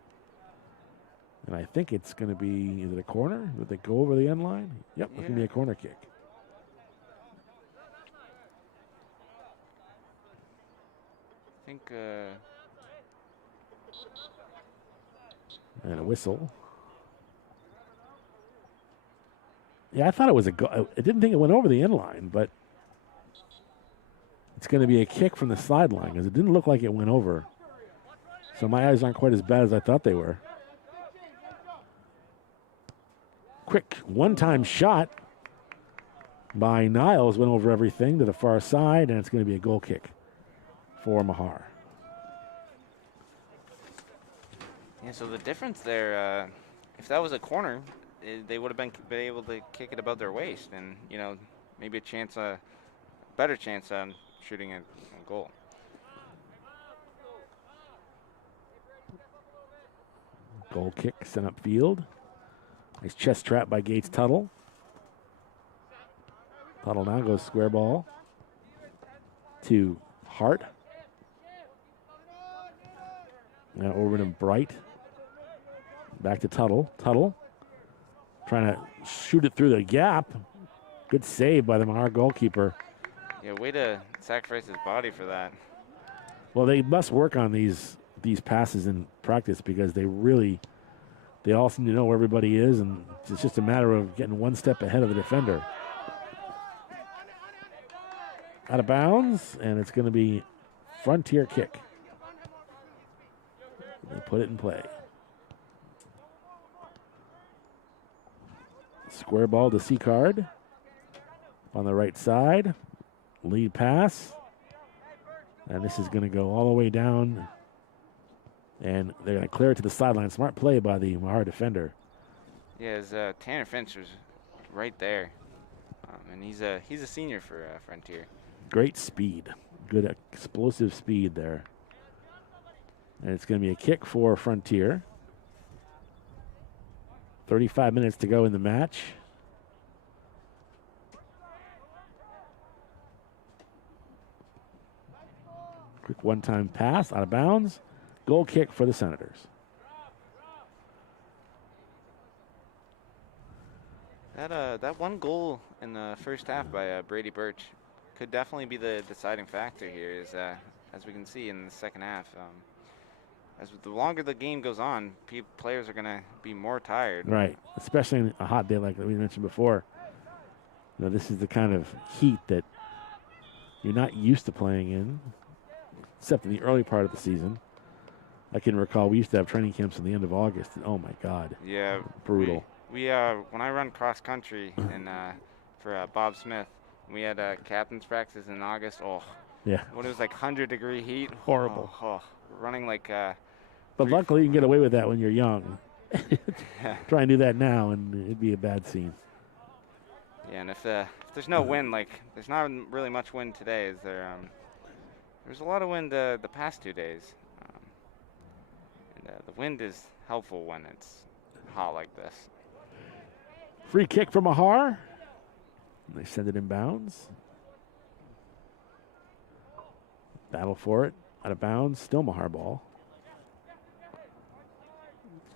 And I think it's going to be, is it a corner? Did they go over the end line? Yep, it's going to be a corner kick. I think and a whistle. Yeah, I thought it was a goal. I didn't think it went over the end line, but it's going to be a kick from the sideline because it didn't look like it went over. So my eyes aren't quite as bad as I thought they were. Quick one-time shot by Niles went over everything to the far side, and it's going to be a goal kick for MAher. Yeah, so the difference there, if that was a corner, they would have been able to kick it above their waist, and maybe a better chance on shooting a goal. Goal kick sent upfield. Nice chest trap by Gates Tuttle. Tuttle now goes square ball to Hart. Now over to Bright. Back to Tuttle. Tuttle trying to shoot it through the gap. Good save by the MAher goalkeeper. Yeah, way to sacrifice his body for that. Well, they must work on these passes in practice because they all seem to know where everybody is, and it's just a matter of getting one step ahead of the defender. Out of bounds, and it's going to be Frontier kick. They put it in play. Square ball to Seacard on the right side. Lead pass. And this is going to go all the way down. And they're going to clear it to the sideline. Smart play by the MAher defender. Yeah, Tanner Finch was right there. And he's a senior for Frontier. Great speed. Good explosive speed there. And it's going to be a kick for Frontier. 35 minutes to go in the match. Quick one-time pass out of bounds. Goal kick for the Senators. That one goal in the first half by Brady Birch could definitely be the deciding factor here, as we can see in the second half. as the longer the game goes on, players are going to be more tired. Right, especially in a hot day like we mentioned before. This is the kind of heat that you're not used to playing in, except in the early part of the season. I can recall we used to have training camps in the end of August. Oh my God! Yeah, brutal. We when I run cross country and for Bob Smith, we had captain's practice in August. Oh, yeah, when it was like 100-degree heat. Horrible. Running like. But luckily, you can get away with that when you're young. Try and do that now, and it'd be a bad scene. Yeah, and if there's no wind, like there's not really much wind today, is there? There's a lot of wind the past 2 days. The wind is helpful when it's hot like this. Free kick from MAher. They send it in bounds. Battle for it. Out of bounds. Still MAher ball.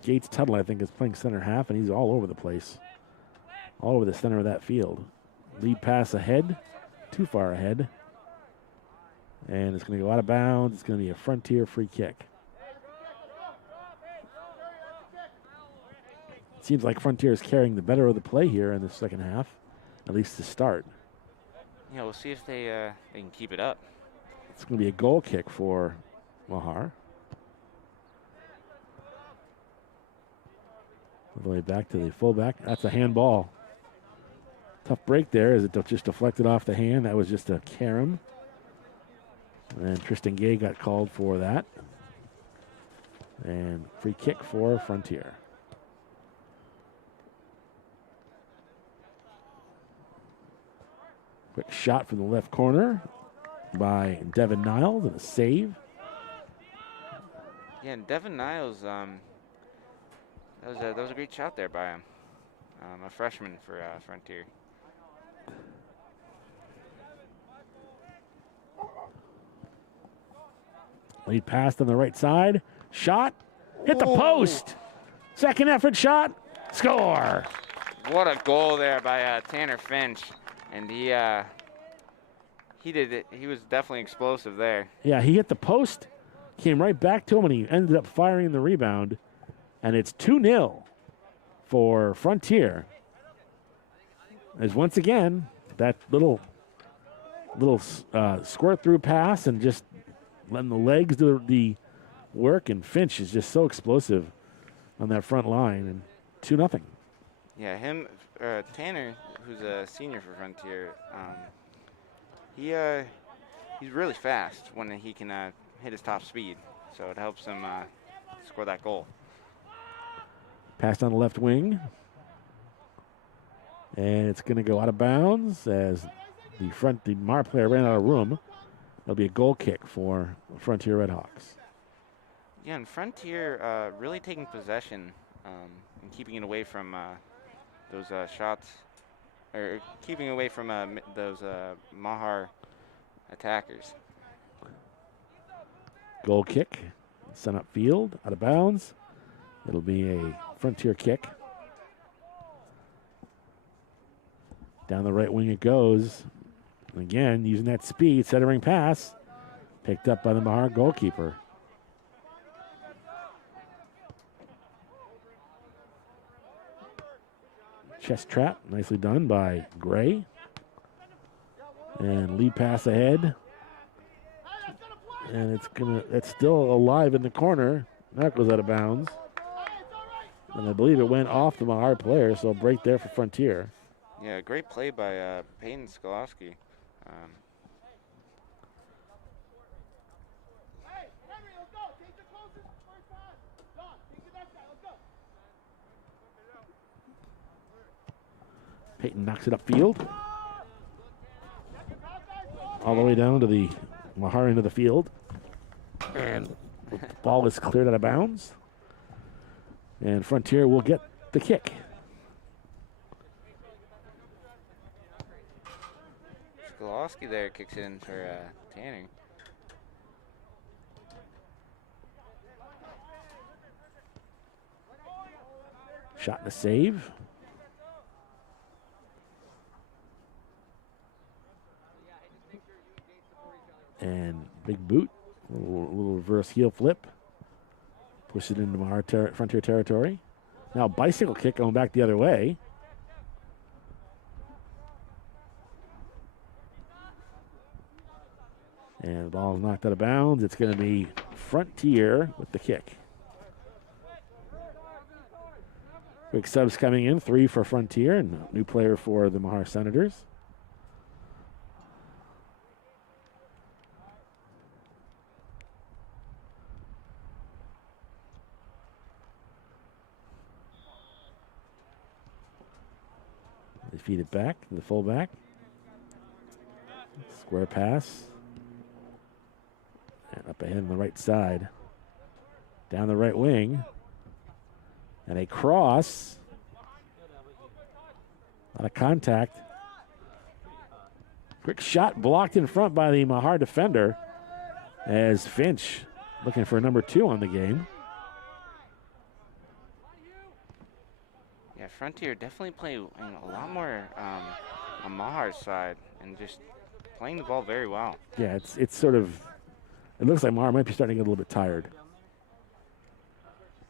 Gates Tuttle, I think, is playing center half, and he's all over the place. All over the center of that field. Lead pass ahead. Too far ahead. And it's going to go out of bounds. It's going to be a Frontier free kick. Seems like Frontier is carrying the better of the play here in the second half, at least to start. Yeah, we'll see if they can keep it up. It's going to be a goal kick for MAher. All the way back to the fullback. That's a handball. Tough break there as it just deflected off the hand. That was just a carom. And Tristan Gay got called for that. And free kick for Frontier. Quick shot from the left corner by Devin Niles and a save. Yeah, and Devin Niles, that was a great shot there by him. A freshman for Frontier. Lead pass on the right side. Shot. Hit the post. Second effort shot. Score. What a goal there by Tanner Finch. And he did it. He was definitely explosive there. Yeah, he hit the post, came right back to him, and he ended up firing the rebound. And it's 2-0 for Frontier. As once again, that little squirt through pass and just letting the legs do the work. And Finch is just so explosive on that front line. And 2-0. Yeah, Tanner, who's a senior for Frontier, he's really fast when he can hit his top speed. So it helps him score that goal. Passed on the left wing. And it's going to go out of bounds as the MAher player ran out of room. It'll be a goal kick for Frontier Redhawks. Yeah, and Frontier really taking possession and keeping it away from those shots, or keeping away from those MAher attackers. Goal kick, sent up field, out of bounds. It'll be a Frontier kick. Down the right wing it goes. Again, using that speed, centering pass. Picked up by the MAher goalkeeper. Chest trap, nicely done by Gray. And lead pass ahead. And it's still alive in the corner. That goes out of bounds. And I believe it went off the MAher player, so a break there for Frontier. Yeah, great play by Peyton Skolowski. Peyton knocks it upfield. All the way down to the MAher end of the field. And the ball is cleared out of bounds. And Frontier will get the kick. Skolowski there kicks in for Tanner. Shot and a save. And big boot. A little reverse heel flip. Push it into Maher Frontier territory. Now bicycle kick going back the other way. And the ball is knocked out of bounds. It's going to be Frontier with the kick. Quick subs coming in, 3 for Frontier and a new player for the MAher Senators. They feed it back to the fullback. Square pass. And up ahead on the right side. Down the right wing. And a cross. A lot of contact. Quick shot blocked in front by the MAher defender as Finch looking for number 2 on the game. Yeah, Frontier definitely play a lot more on MAher's side and just playing the ball very well. Yeah, it's sort of, it looks like MAher might be starting to get a little bit tired.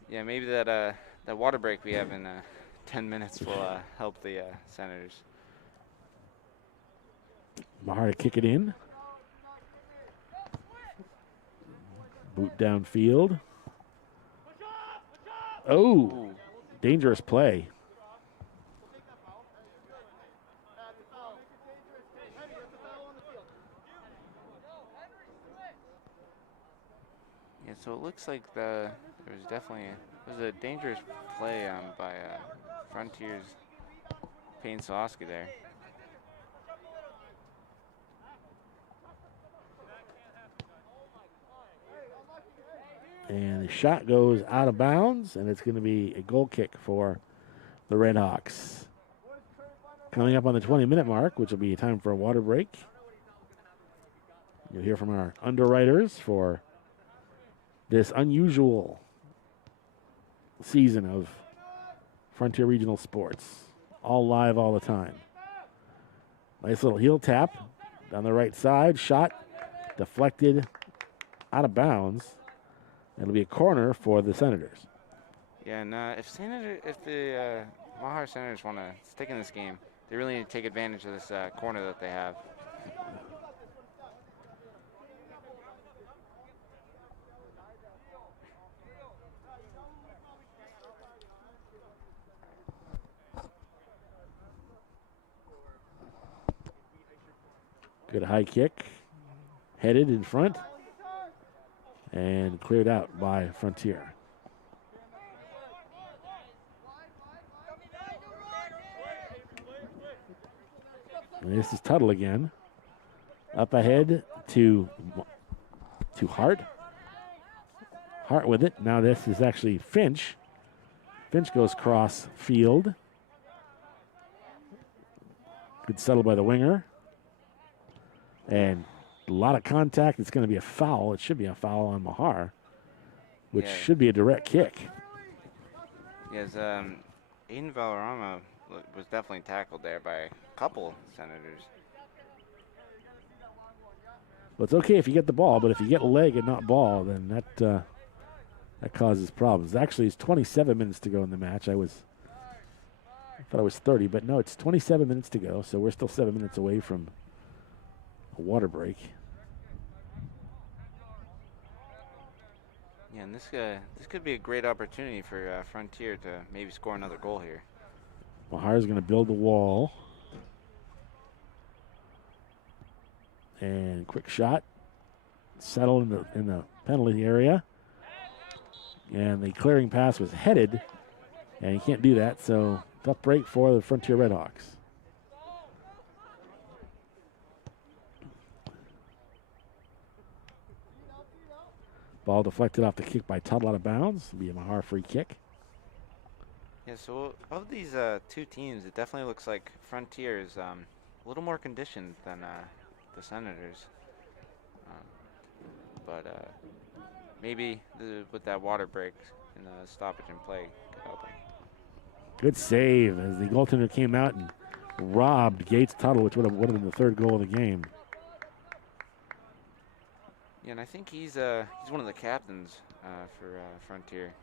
Yeah, maybe that water break we have in 10 minutes will help the Senators. MAher to kick it in. Boot downfield. Oh, dangerous play. Yeah, so it looks like there was definitely a dangerous play by Frontier's Payne Sawski there. And the shot goes out of bounds, and it's going to be a goal kick for the Redhawks. Coming up on the 20-minute mark, which will be time for a water break. You'll hear from our underwriters for this unusual season of Frontier Regional Sports. All live all the time. Nice little heel tap down the right side. Shot deflected out of bounds. It'll be a corner for the Senators. Yeah, and if the MAher Senators want to stick in this game, they really need to take advantage of this corner that they have. Good high kick. Headed in front. And cleared out by Frontier. And this is Tuttle again. Up ahead to Hart. Hart with it. Now this is actually Finch. Finch goes cross field. Good settle by the winger. And a lot of contact. It's going to be a foul. It should be a foul on MAher, which should be a direct kick. Yes, Aiden Valderrama was definitely tackled there by a couple Senators. Well, it's okay if you get the ball, but if you get leg and not ball, then that causes problems. Actually, it's 27 minutes to go in the match. I thought it was 30, but no, it's 27 minutes to go, so we're still 7 minutes away from a water break. Yeah, and this could be a great opportunity for Frontier to maybe score another goal here. MAher is going to build the wall. And quick shot. Settle in the penalty area. And the clearing pass was headed. And you can't do that, so tough break for the Frontier Redhawks. Ball deflected off the kick by Tuttle out of bounds. It'll be a MAher free kick. Yeah, so of these two teams, it definitely looks like Frontier is a little more conditioned than the Senators. But maybe with that water break and the stoppage in play could help them. Good save as the goaltender came out and robbed Gates Tuttle, which would have been the third goal of the game. Yeah, and I think he's one of the captains for Frontier.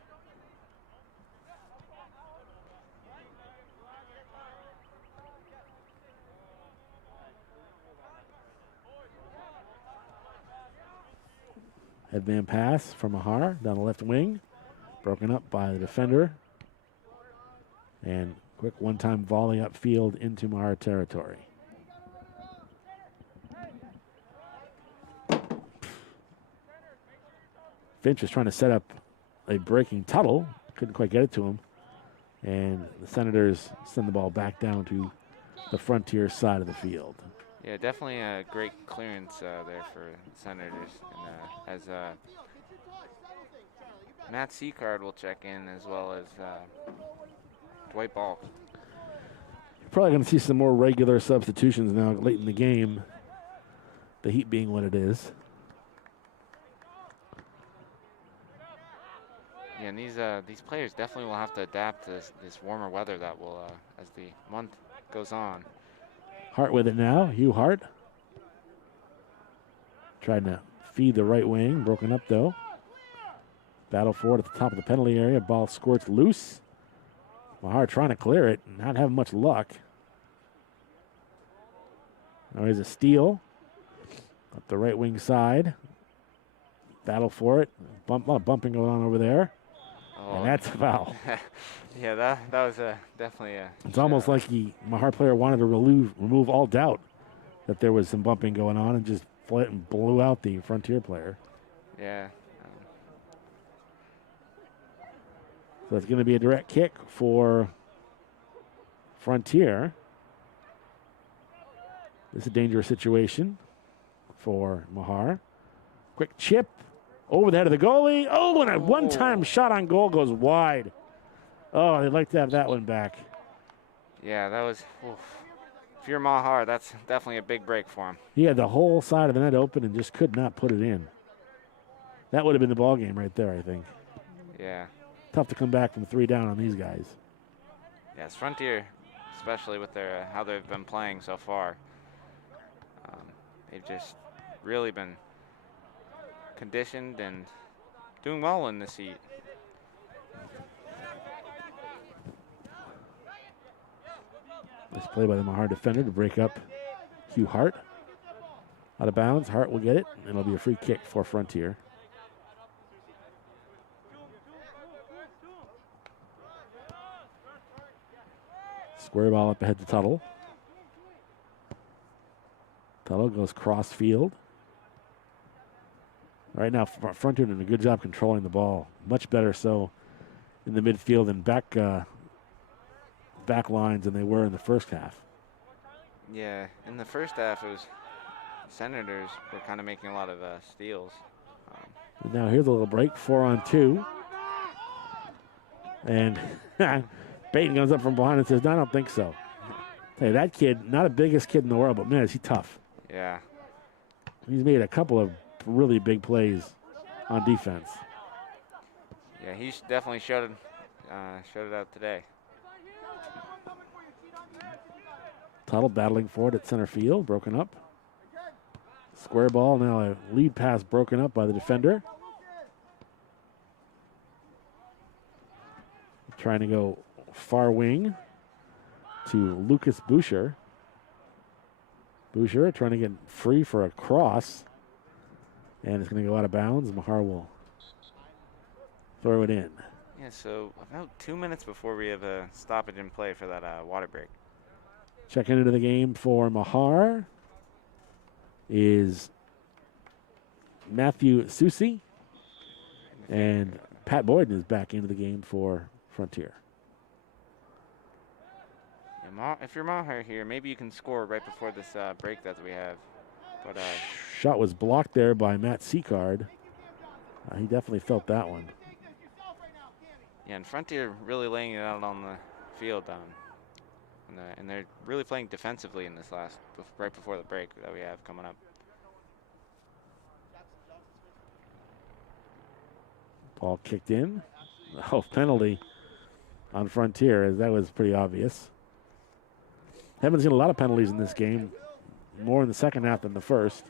Headman pass from MAher down the left wing. Broken up by the defender. And quick one-time volley upfield into MAher territory. Finch was trying to set up a breaking Tuttle. Couldn't quite get it to him. And the Senators send the ball back down to the Frontier side of the field. Yeah, definitely a great clearance there for the Senators. And, as Matt Seacard will check in, as well as Dwight Ball. Probably going to see some more regular substitutions now late in the game. The heat being what it is. Yeah, and these players definitely will have to adapt to this warmer weather that will as the month goes on. Hart with it now. Hugh Hart. Trying to feed the right wing. Broken up though. Battle for it at the top of the penalty area. Ball squirts loose. MAher trying to clear it. Not having much luck. Now here's a steal. Up the right wing side. Battle for it. A lot of bumping going on over there. Oh. And that's a foul. Yeah, that was definitely a. It's almost like MAher player wanted to remove all doubt that there was some bumping going on and just flat and blew out the Frontier player. Yeah. So it's going to be a direct kick for Frontier. This is a dangerous situation for MAher. Quick chip over the head of the goalie. Oh, and a one-time shot on goal goes wide. Oh, they'd like to have that one back. Yeah, that was. Oof. If you're MAher, that's definitely a big break for him. He had the whole side of the net open and just could not put it in. That would have been the ball game right there, I think. Yeah. Tough to come back from 3 down on these guys. Yes, Frontier, especially with their how they've been playing so far. They've just really been conditioned and doing well in this heat. Nice play by the MAher defender to break up Hugh Hart. Out of bounds. Hart will get it, and it'll be a free kick for Frontier. Square ball up ahead to Tuttle. Tuttle goes cross field. Right now, Frontier doing a good job controlling the ball. Much better so in the midfield and back lines than they were in the first half. Yeah, in the first half, it was Senators were kind of making a lot of steals. And now here's a little break, 4-on-2. And Peyton comes up from behind and says, "No, I don't think so." Hey, that kid, not the biggest kid in the world, but man, is he tough. Yeah. He's made a couple of really big plays on defense. Yeah, he definitely showed it out today. Tuttle battling for it at center field, broken up. Square ball, now a lead pass broken up by the defender. Trying to go far wing to Lucas Boucher. Boucher trying to get free for a cross. And it's going to go out of bounds. MAher will throw it in. Yeah, so about 2 minutes before we have a stoppage in play for that water break. Checking into the game for MAher is Matthew Susi. And Pat Boyden is back into the game for Frontier. Yeah, if you're MAher here, maybe you can score right before this break that we have. But shot was blocked there by Matt Seacard. He definitely felt that one. Yeah, and Frontier really laying it out on the field. And they're really playing defensively in this right before the break that we have coming up. Ball kicked in. Oh, penalty on Frontier, as that was pretty obvious. Haven't seen a lot of penalties in this game, more in the second half than the first.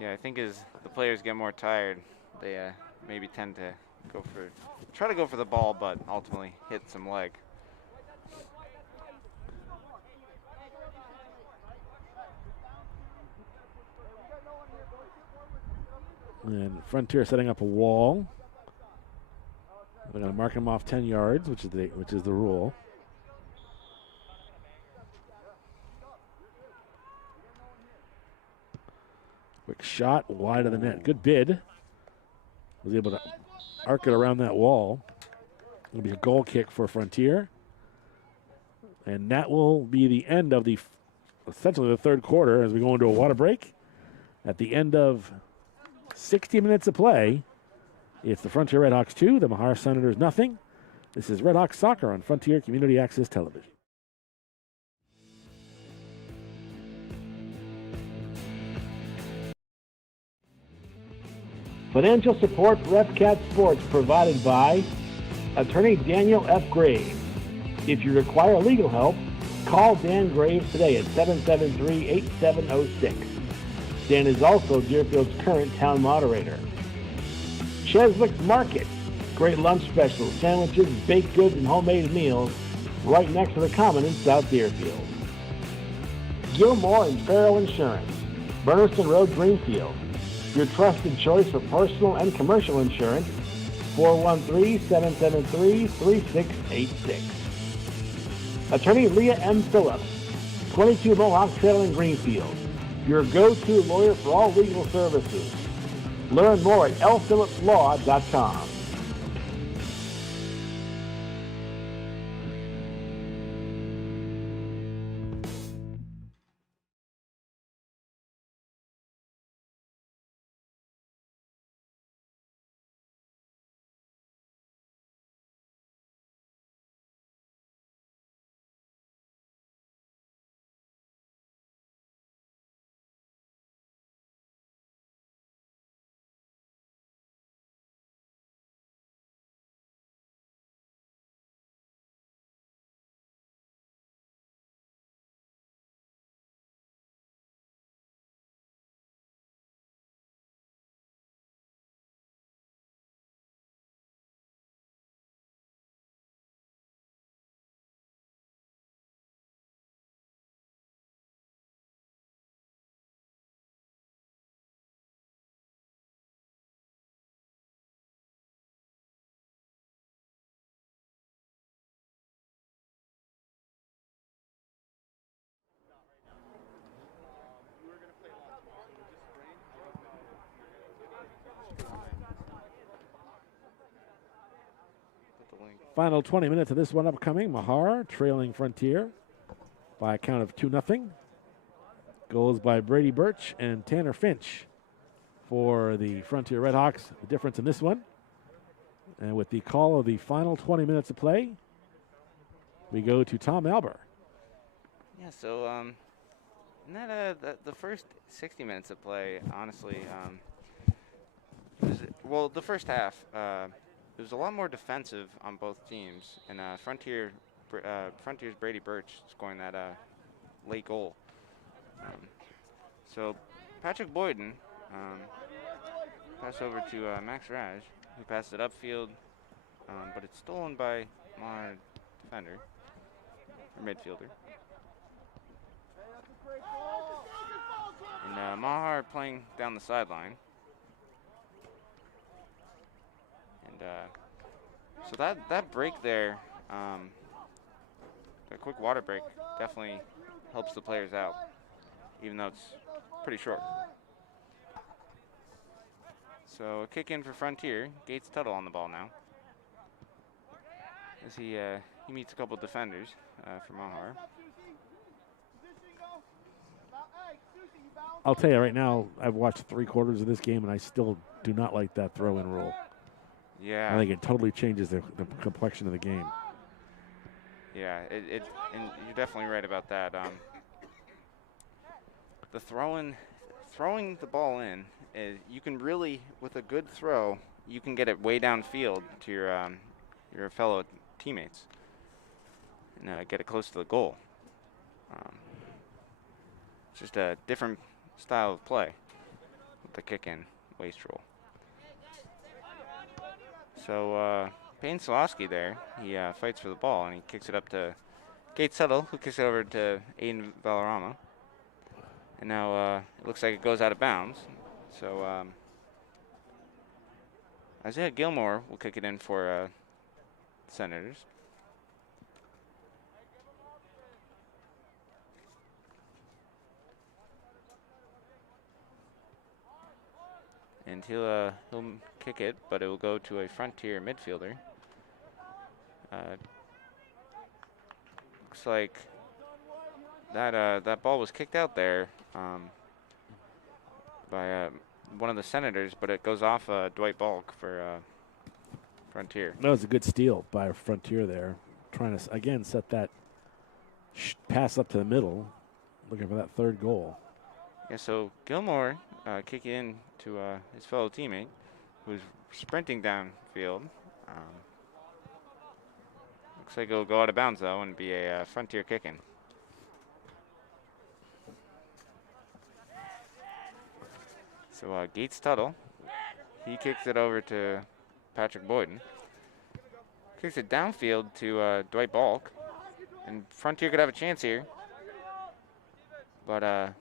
Yeah, I think as the players get more tired, they maybe tend to try to go for the ball, but ultimately hit some leg. And Frontier setting up a wall. They're going to mark him off 10 yards, which is the rule. Quick shot wide of the net. Good bid. Was able to arc it around that wall. It'll be a goal kick for Frontier. And that will be the end of essentially the third quarter as we go into a water break. At the end of 60 minutes of play, it's the Frontier Redhawks 2, the MAher Senators nothing. This is Redhawks Soccer on Frontier Community Access Television. Financial support for FCAT Sports provided by Attorney Daniel F. Graves. If you require legal help, call Dan Graves today at 773-8706. Dan is also Deerfield's current town moderator. Cheswick's Market. Great lunch specials, sandwiches, baked goods, and homemade meals right next to the Common in South Deerfield. Gilmore and Farrow Insurance. Berniston Road, Greenfield. Your trusted choice for personal and commercial insurance. 413-773-3686. Attorney Leah M. Phillips. 22 Mohawk Trail in Greenfield. Your go-to lawyer for all legal services. Learn more at lphillipslaw.com. Final 20 minutes of this one upcoming. MAher trailing Frontier by a count of 2-0. Goals by Brady Birch and Tanner Finch for the Frontier Redhawks. The difference in this one. And with the call of the final 20 minutes of play, we go to Tom Alber. Yeah, so in the first 60 minutes of play, honestly, the first half, it was a lot more defensive on both teams, and Frontier's Brady Birch scoring that late goal. So Patrick Boyden passed over to Max Raj, who passed it upfield, but it's stolen by MAher defender or midfielder. And MAher playing down the sideline. And so that break there, a quick water break, definitely helps the players out, even though it's pretty short. So a kick in for Frontier. Gates Tuttle on the ball now, as he meets a couple defenders for MAher. I'll tell you right now, I've watched 3/4 of this game, and I still do not like that throw-in rule. Yeah. I think it totally changes the complexion of the game. Yeah, and you're definitely right about that. The throwing the ball in, you can really, with a good throw, you can get it way downfield to your fellow teammates and get it close to the goal. It's just a different style of play with the kick-in waist roll. So Payne Solosky there, he fights for the ball and he kicks it up to Gates Tuttle, who kicks it over to Aiden Valderrama. And now it looks like it goes out of bounds. So Isaiah Gilmore will kick it in for Senators. And he'll kick it, but it will go to a Frontier midfielder. Looks like that ball was kicked out there by one of the Senators, but it goes off Dwight Balk for Frontier. That was a good steal by Frontier there. Trying to, again, set that pass up to the middle, looking for that third goal. Yeah, so Gilmore kicking in to his fellow teammate, who's sprinting downfield. Looks like it'll go out of bounds, though, and be a Frontier kicking. So Gates Tuttle, he kicks it over to Patrick Boyden. Kicks it downfield to Dwight Balk. And Frontier could have a chance here. But that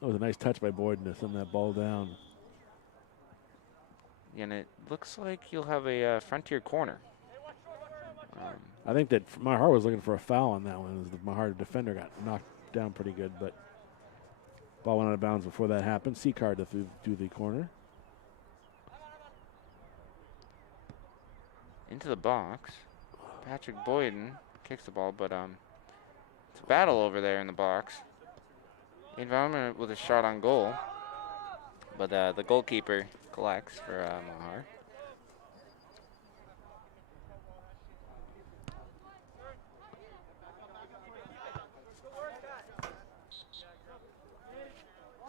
was a nice touch by Boyden to send that ball down. And it looks like you'll have a Frontier corner. I think that MAher was looking for a foul on that one. The MAher defender got knocked down pretty good, but ball went out of bounds before that happened. C-card through the corner. Into the box. Patrick Boyden kicks the ball, but it's a battle over there in the box. Environment with a shot on goal, but the goalkeeper collects for MAher.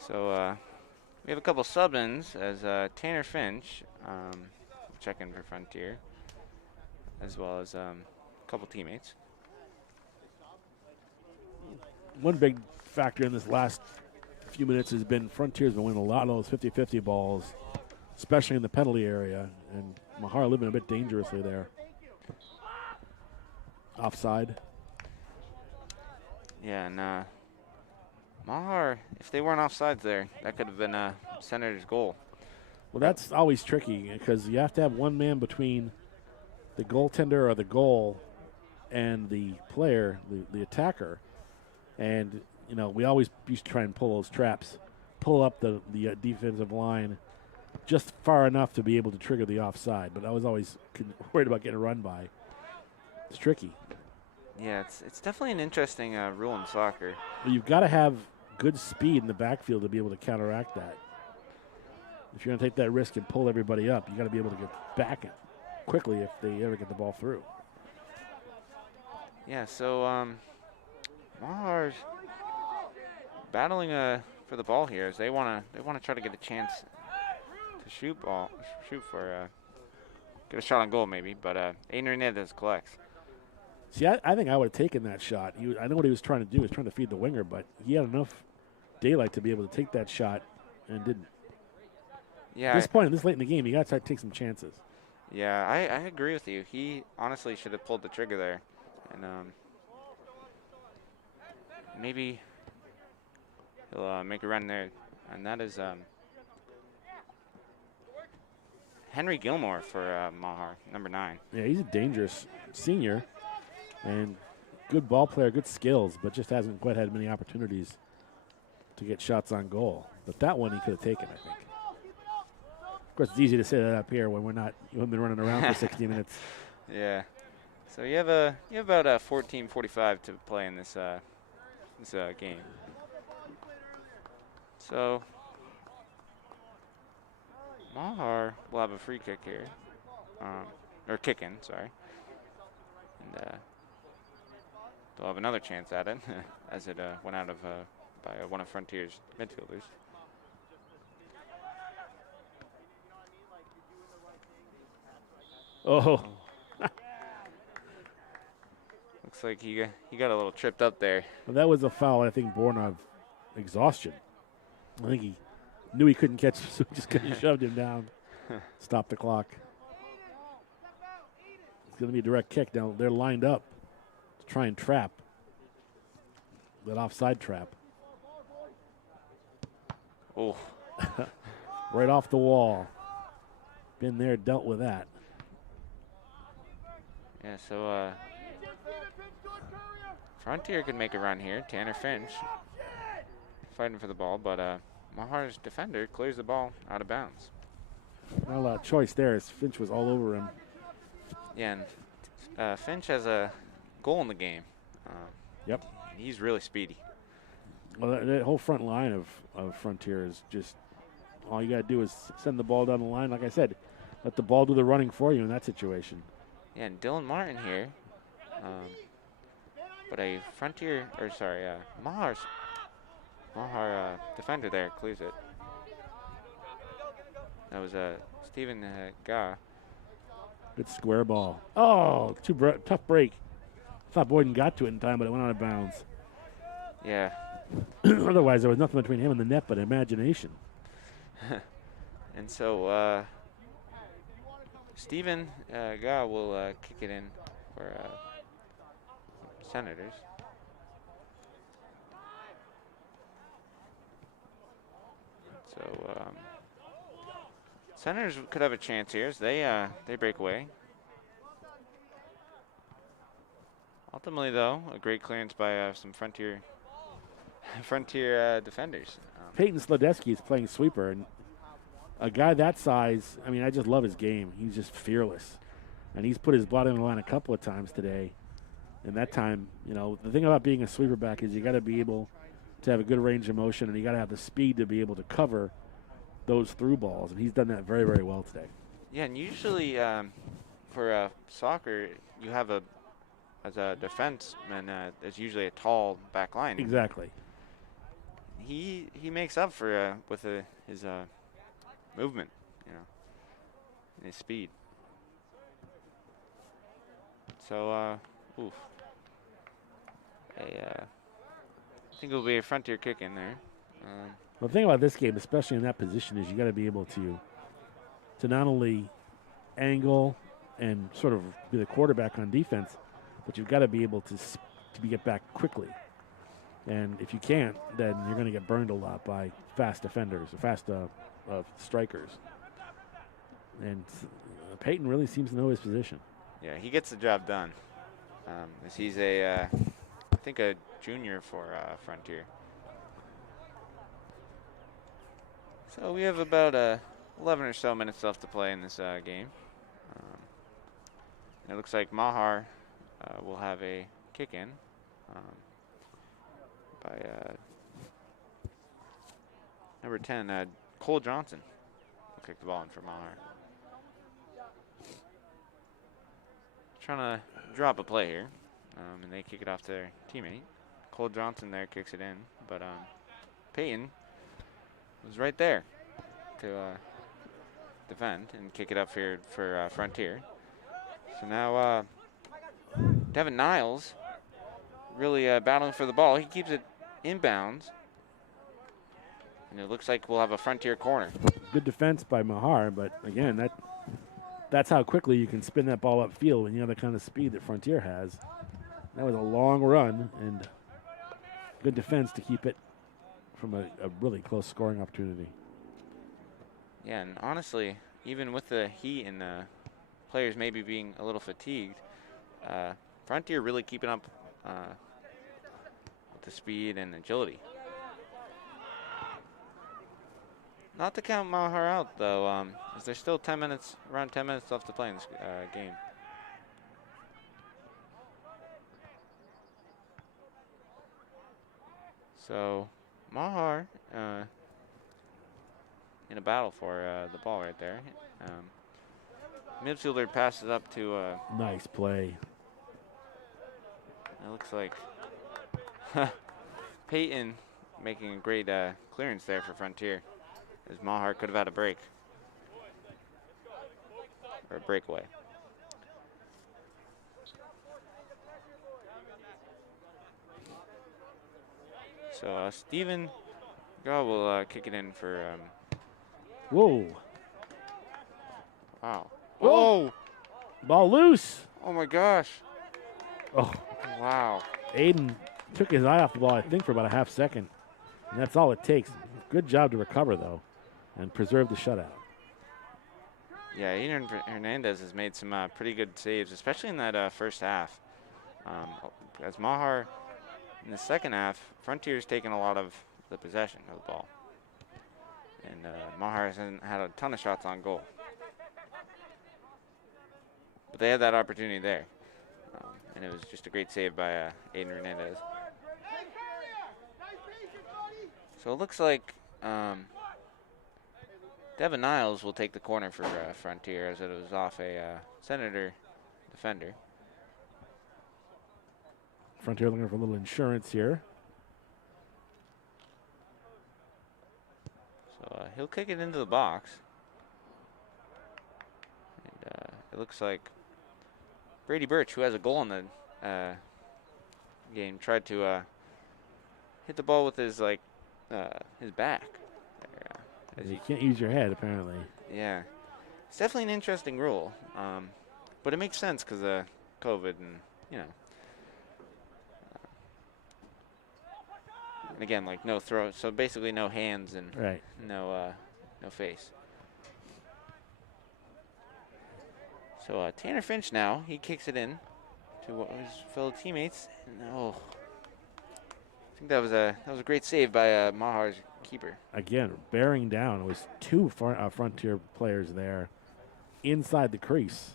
So we have a couple sub-ins as Tanner Finch check in for Frontier, as well as a couple teammates. One big factor in this last few minutes has been Frontier's been winning a lot of those 50-50 balls, especially in the penalty area, and MAher living a bit dangerously there. Offside. Yeah, and MAher, if they weren't offsides there, that could have been Senator's goal. Well, that's always tricky because you have to have one man between the goaltender or the goal and the player, the attacker. And, you know, we always used to try and pull those traps, pull up the defensive line just far enough to be able to trigger the offside. But I was always worried about getting run by. It's tricky. Yeah, it's definitely an interesting rule in soccer. But you've got to have good speed in the backfield to be able to counteract that. If you're going to take that risk and pull everybody up, you got to be able to get back it quickly if they ever get the ball through. Yeah, so MAher's battling for the ball here as they want to try to get a chance to shoot for get a shot on goal maybe, but Aiden Hernandez collects. See, I think I would have taken that shot. I know what he was trying to do. He was trying to feed the winger, but he had enough daylight to be able to take that shot and didn't. Yeah. At this point, this late in the game, you got to take some chances. Yeah, I agree with you. He honestly should have pulled the trigger there, and maybe he'll make a run there, and that is Henry Gilmore for MAher, number 9. Yeah, he's a dangerous senior and good ball player, good skills, but just hasn't quite had many opportunities to get shots on goal. But that one he could have taken, I think. Of course, it's easy to say that up here when you haven't been running around for 60 minutes. Yeah. So you have about 14:45 to play in this game. So MAher will have a free kick here, or kick in, sorry, and they'll have another chance at it as it went out of by one of Frontier's midfielders. Oh. Looks like he got a little tripped up there. Well, that was a foul, I think, born of exhaustion. I think he knew he couldn't catch, so he just shoved him down. Stop the clock. going to be a direct kick. Now they're lined up to try and trap that offside trap. Oh, Right off the wall. Been there, dealt with that. yeah. So Frontier could make a run here. Tanner Finch fighting for the ball, but MAher's defender clears the ball out of bounds. Not a lot of choice there as Finch was all over him. Yeah, and Finch has a goal in the game. Yep. He's really speedy. Well, that whole front line of Frontier is just, all you got to do is send the ball down the line. Like I said, let the ball do the running for you in that situation. Yeah, and Dylan Martin here. But a Frontier, or sorry, MAher defender there clears it. That was Stephen Ga. Good square ball. Oh, tough break. Thought Boyden got to it in time, but it went out of bounds. Yeah. Otherwise, there was nothing between him and the net but imagination. And so Stephen Ga will kick it in for Senators. So Senators could have a chance here as they break away. Ultimately, though, a great clearance by some Frontier defenders. Peyton Sledesky is playing sweeper, and a guy that size, I mean, I just love his game. He's just fearless. And he's put his body on the line a couple of times today. And that time, you know, the thing about being a sweeper back is you got to be able to have a good range of motion, and you got to have the speed to be able to cover those through balls. And he's done that very, very well today. Yeah, and usually for soccer, you have as a defenseman, there's usually a tall back line. Exactly. He makes up for with his movement, you know, and his speed. So, oof. I think it'll be a Frontier kick in there. The thing about this game, especially in that position, is you got to be able to not only angle and sort of be the quarterback on defense, but you've got to be able to get back quickly. And if you can't, then you're going to get burned a lot by fast defenders, fast strikers. And Peyton really seems to know his position. Yeah, he gets the job done. As he's I think a junior for Frontier. So we have about 11 or so minutes left to play in this game. It looks like MAher will have a kick in by number 10, Cole Johnson. Will kick the ball in for MAher. Trying to drop a play here, and they kick it off to their teammate. Cole Johnson there kicks it in, but Peyton was right there to defend and kick it up here for Frontier. So now Devin Niles really battling for the ball. He keeps it inbounds, and it looks like we'll have a Frontier corner. Good defense by MAher, but again, that's how quickly you can spin that ball upfield when you have the kind of speed that Frontier has. That was a long run and good defense to keep it from a really close scoring opportunity. Yeah, and honestly, even with the heat and the players maybe being a little fatigued, Frontier really keeping up with the speed and agility. Not to count MAher out, though, as there's still around 10 minutes left to play in this game. So, MAher in a battle for the ball right there. Midfielder passes up to... Nice play. It looks like Peyton making a great clearance there for Frontier, as MAher could have had a break. Or a breakaway. So Stephen Gaw will kick it in for... Whoa. wow. Whoa. Ball loose. Oh my gosh. Oh, Wow. Aiden took his eye off the ball, I think, for about a half second. And that's all it takes. Good job to recover, though, and preserve the shutout. Yeah, Eden Hernandez has made some pretty good saves, especially in that first half. As MAher, in the second half, Frontier's taken a lot of the possession of the ball. And MAher hasn't had a ton of shots on goal. But they had that opportunity there. And it was just a great save by Aiden Hernandez. So it looks like Devin Niles will take the corner for Frontier, as it was off a Senator defender. Frontier looking for a little insurance here. So he'll kick it into the box. And it looks like Brady Birch, who has a goal in the game, tried to hit the ball with his back. You can't use your head, apparently. Yeah, it's definitely an interesting rule, but it makes sense because of COVID and and again, like no throw, so basically no hands and Right. no face. So Tanner Finch now, he kicks it in to his fellow teammates. And, I think that was a great save by MAher's keeper. Again, bearing down. It was two Frontier players there inside the crease.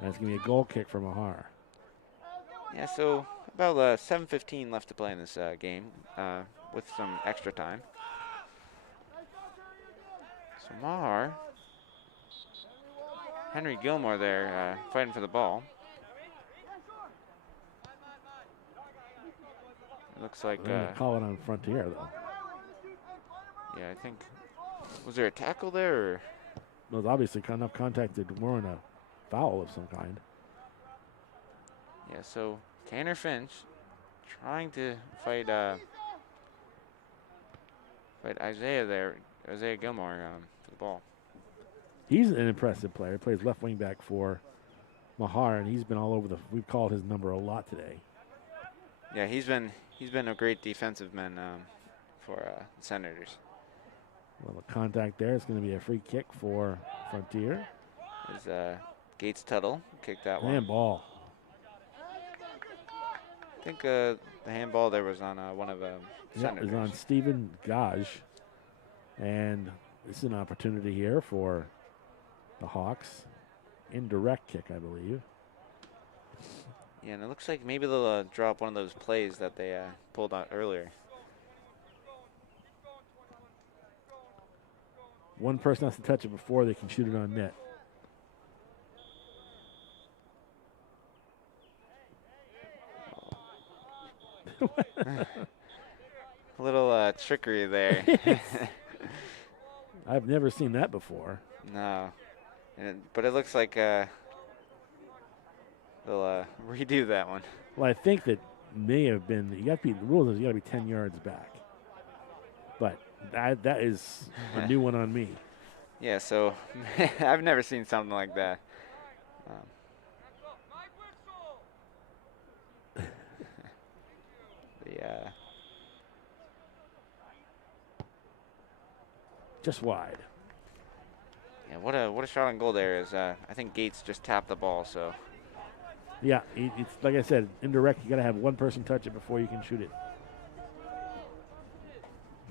That's going to be a goal kick for MAher. Yeah, so about 7:15 left to play in this game with some extra time. So MAher, Henry Gilmore there fighting for the ball. It looks like They're gonna call it on Frontier, though. yeah, I think, was there a tackle there? Or? It was obviously enough contact to warrant a foul of some kind. Yeah, so Tanner Finch trying to fight Isaiah Gilmore for the ball. He's an impressive player. He plays left wing back for MAher, and he's been all over we've called his number a lot today. Yeah, he's been a great defensive man for the Senators. Well, the contact there is going to be a free kick for Frontier. Is Gates Tuttle kicked that one. Handball. I think the handball there was on one of the Senators. It was on Stephen Gage. And this is an opportunity here for the Hawks. Indirect kick, I believe. Yeah, and it looks like maybe they'll drop one of those plays that they pulled out earlier. One person has to touch it before they can shoot it on net. A little trickery there. I've never seen that before. No, but it looks like they'll redo that one. Well, I think that may have been, the rule is you got to be 10 yards back. But that is a new one on me. Yeah, so I've never seen something like that. Just wide. Yeah, what a shot on goal there is. I think Gates just tapped the ball, so. Yeah, it's like I said, indirect. You got to have one person touch it before you can shoot it.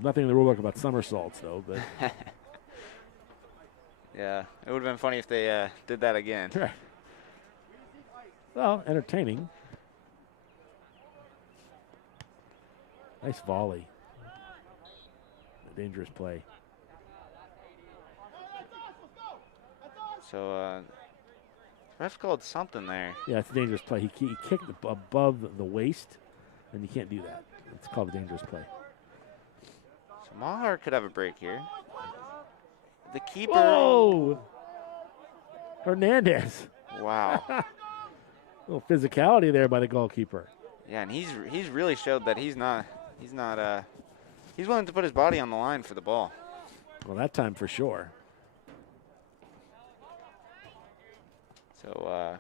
Nothing in the rule book about somersaults, though. But yeah, it would have been funny if they did that again. Right. Well, entertaining. Nice volley. A dangerous play. So, ref's called something there. Yeah, it's a dangerous play. He kicked above the waist, and you can't do that. It's called a dangerous play. So MAher could have a break here. The keeper. Whoa! Hernandez. Wow. A little physicality there by the goalkeeper. Yeah, and he's really showed that he's willing to put his body on the line for the ball. Well, that time for sure. So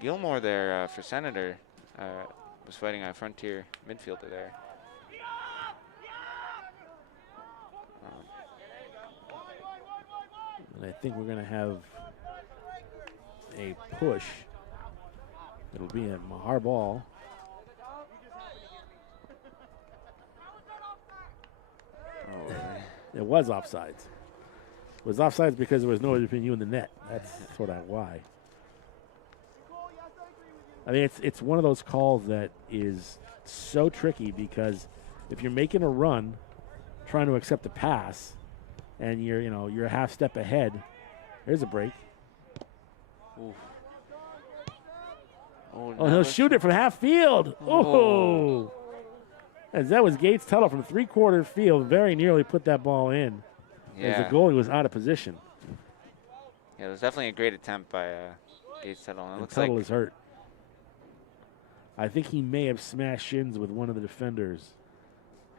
Gilmore there for Senator was fighting a Frontier midfielder there. And I think we're going to have a push. It'll be a MAher ball. Oh, It was offsides. It was offsides because there was no between you and the net. That's sort of why. I mean, it's one of those calls that is so tricky because if you're making a run, trying to accept a pass, and you're a half step ahead, there's a break. oof. Oh, he'll shoot it from half field. Oh. As that was Gates Tuttle from 3/4 field, very nearly put that ball in. Yeah. As the goalie was out of position. Yeah, it was definitely a great attempt by Gates Tuttle. It looks Tuttle like is hurt. I think he may have smashed shins with one of the defenders.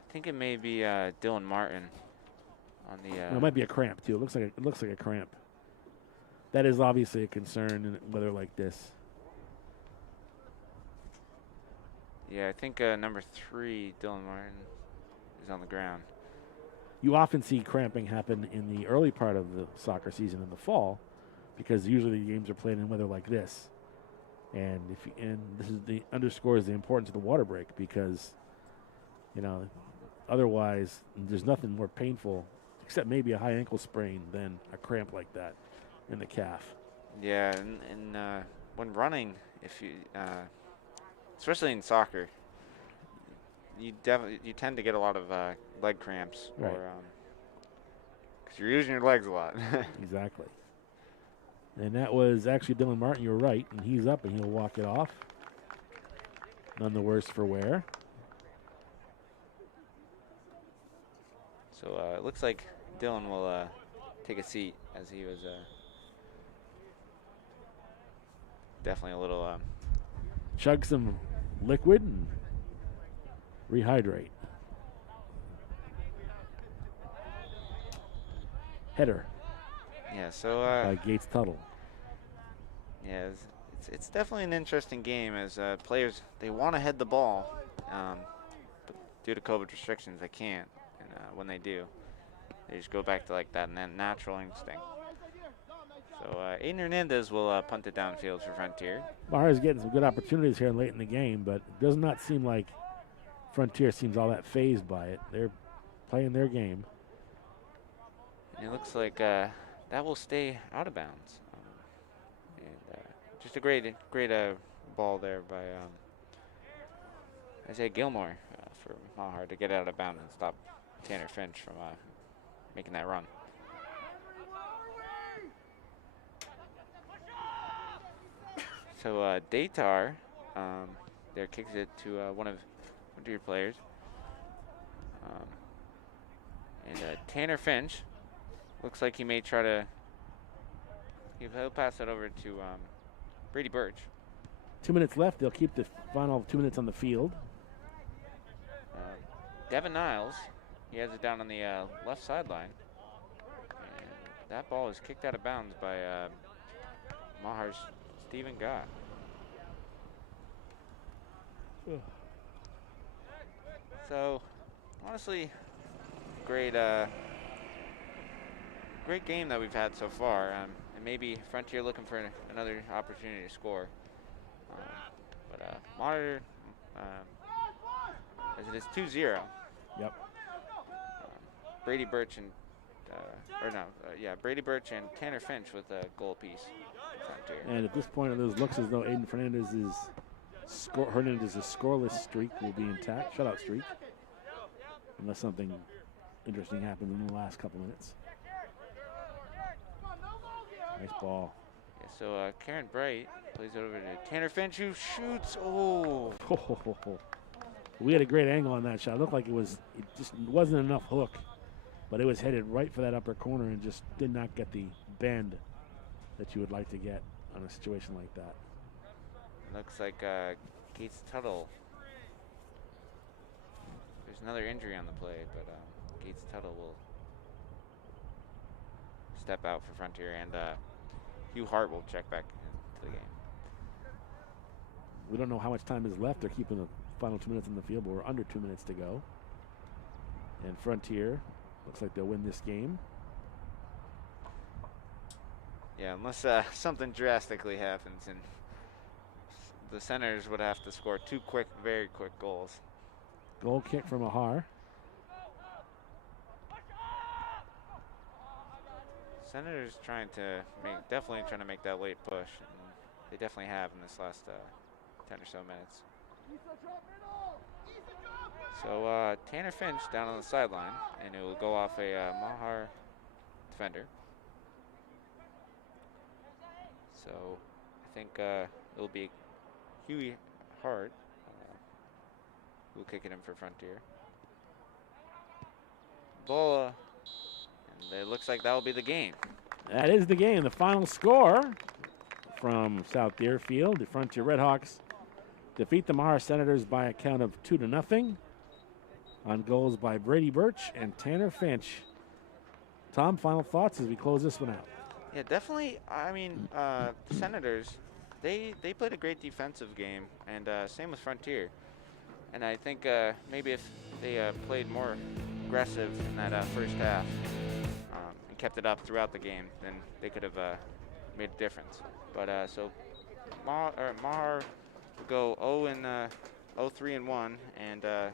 I think it may be Dylan Martin on the. No, it might be a cramp too. It looks like a cramp. That is obviously a concern in weather like this. Yeah, I think number 3, Dylan Martin, is on the ground. You often see cramping happen in the early part of the soccer season in the fall, because usually the games are played in weather like this, and this underscores the importance of the water break, because otherwise there's nothing more painful, except maybe a high ankle sprain, than a cramp like that in the calf. Yeah, and when running, if you, especially in soccer, you tend to get a lot of leg cramps, Right. or because you're using your legs a lot. Exactly. And that was actually Dylan Martin. You're right, and he's up and he'll walk it off. None the worse for wear. So it looks like Dylan will take a seat, as he was definitely a little. Chug some liquid and rehydrate. Header Yeah, so by Gates Tuttle. yeah, it's definitely an interesting game, as players, they want to head the ball, but due to COVID restrictions they can't, and when they do, they just go back to like that natural instinct. So Aiden Hernandez will punt it downfield for Frontier. MAher is getting some good opportunities here late in the game, but it does not seem like Frontier seems all that phased by it. They're playing their game. And it looks like that will stay out of bounds. And just a great ball there by Isaiah Gilmore for MAher to get out of bounds and stop Tanner Finch from making that run. So Datar there kicks it to one of your players. And Tanner Finch looks like he may try to. He'll pass it over to Brady Birch. 2 minutes left. They'll keep the final 2 minutes on the field. Devin Niles, he has it down on the left sideline. And that ball is kicked out of bounds by MAher's Stephen Gott. So, honestly, great game that we've had so far. And maybe Frontier looking for another opportunity to score. But MAher, as it is 2-0. Yep. Brady Birch and Brady Birch and Tanner Finch with a goal apiece. And at this point, it looks as though Aiden Hernandez's scoreless streak will be intact, shutout streak, unless something interesting happens in the last couple minutes. Nice ball. Yeah, so Karen Bright plays it over to Tanner Finch, who shoots. Oh. We had a great angle on that shot. It looked like it just wasn't enough hook, but it was headed right for that upper corner and just did not get the bend that you would like to get on a situation like that. Looks like Gates Tuttle. There's another injury on the play, but Gates Tuttle will step out for Frontier, and Hugh Hart will check back into the game. We don't know how much time is left. They're keeping the final 2 minutes in the field, but we're under 2 minutes to go. And Frontier looks like they'll win this game. Yeah, unless something drastically happens, and the Senators would have to score 2 quick, very quick goals. Goal kick from MAher. Senators definitely trying to make that late push. And they definitely have in this last 10 or so minutes. So Tanner Finch down on the sideline, and it will go off a MAher defender. So I think it will be Huey Hart who will kick it in for Frontier. Bola, and it looks like that will be the game. That is the game. The final score from South Deerfield. The Frontier Redhawks defeat the MAher Senators by a count of 2-0 on goals by Brady Birch and Tanner Finch. Tom, final thoughts as we close this one out? Yeah, definitely. I mean, the Senators, they played a great defensive game, and same with Frontier. And I think maybe if they played more aggressive in that first half and kept it up throughout the game, then they could have made a difference. But so MAher will go 0-3-1, and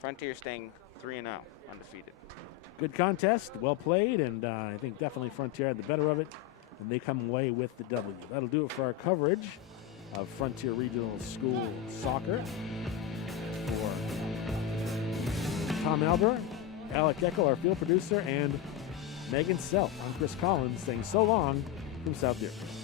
Frontier staying 3-0 undefeated. Good contest, well played, and I think definitely Frontier had the better of it, and they come away with the W. That'll do it for our coverage of Frontier Regional School Soccer. For Tom Albert, Alec Eckel, our field producer, and Megan Self, I'm Chris Collins saying so long from South Deerfield.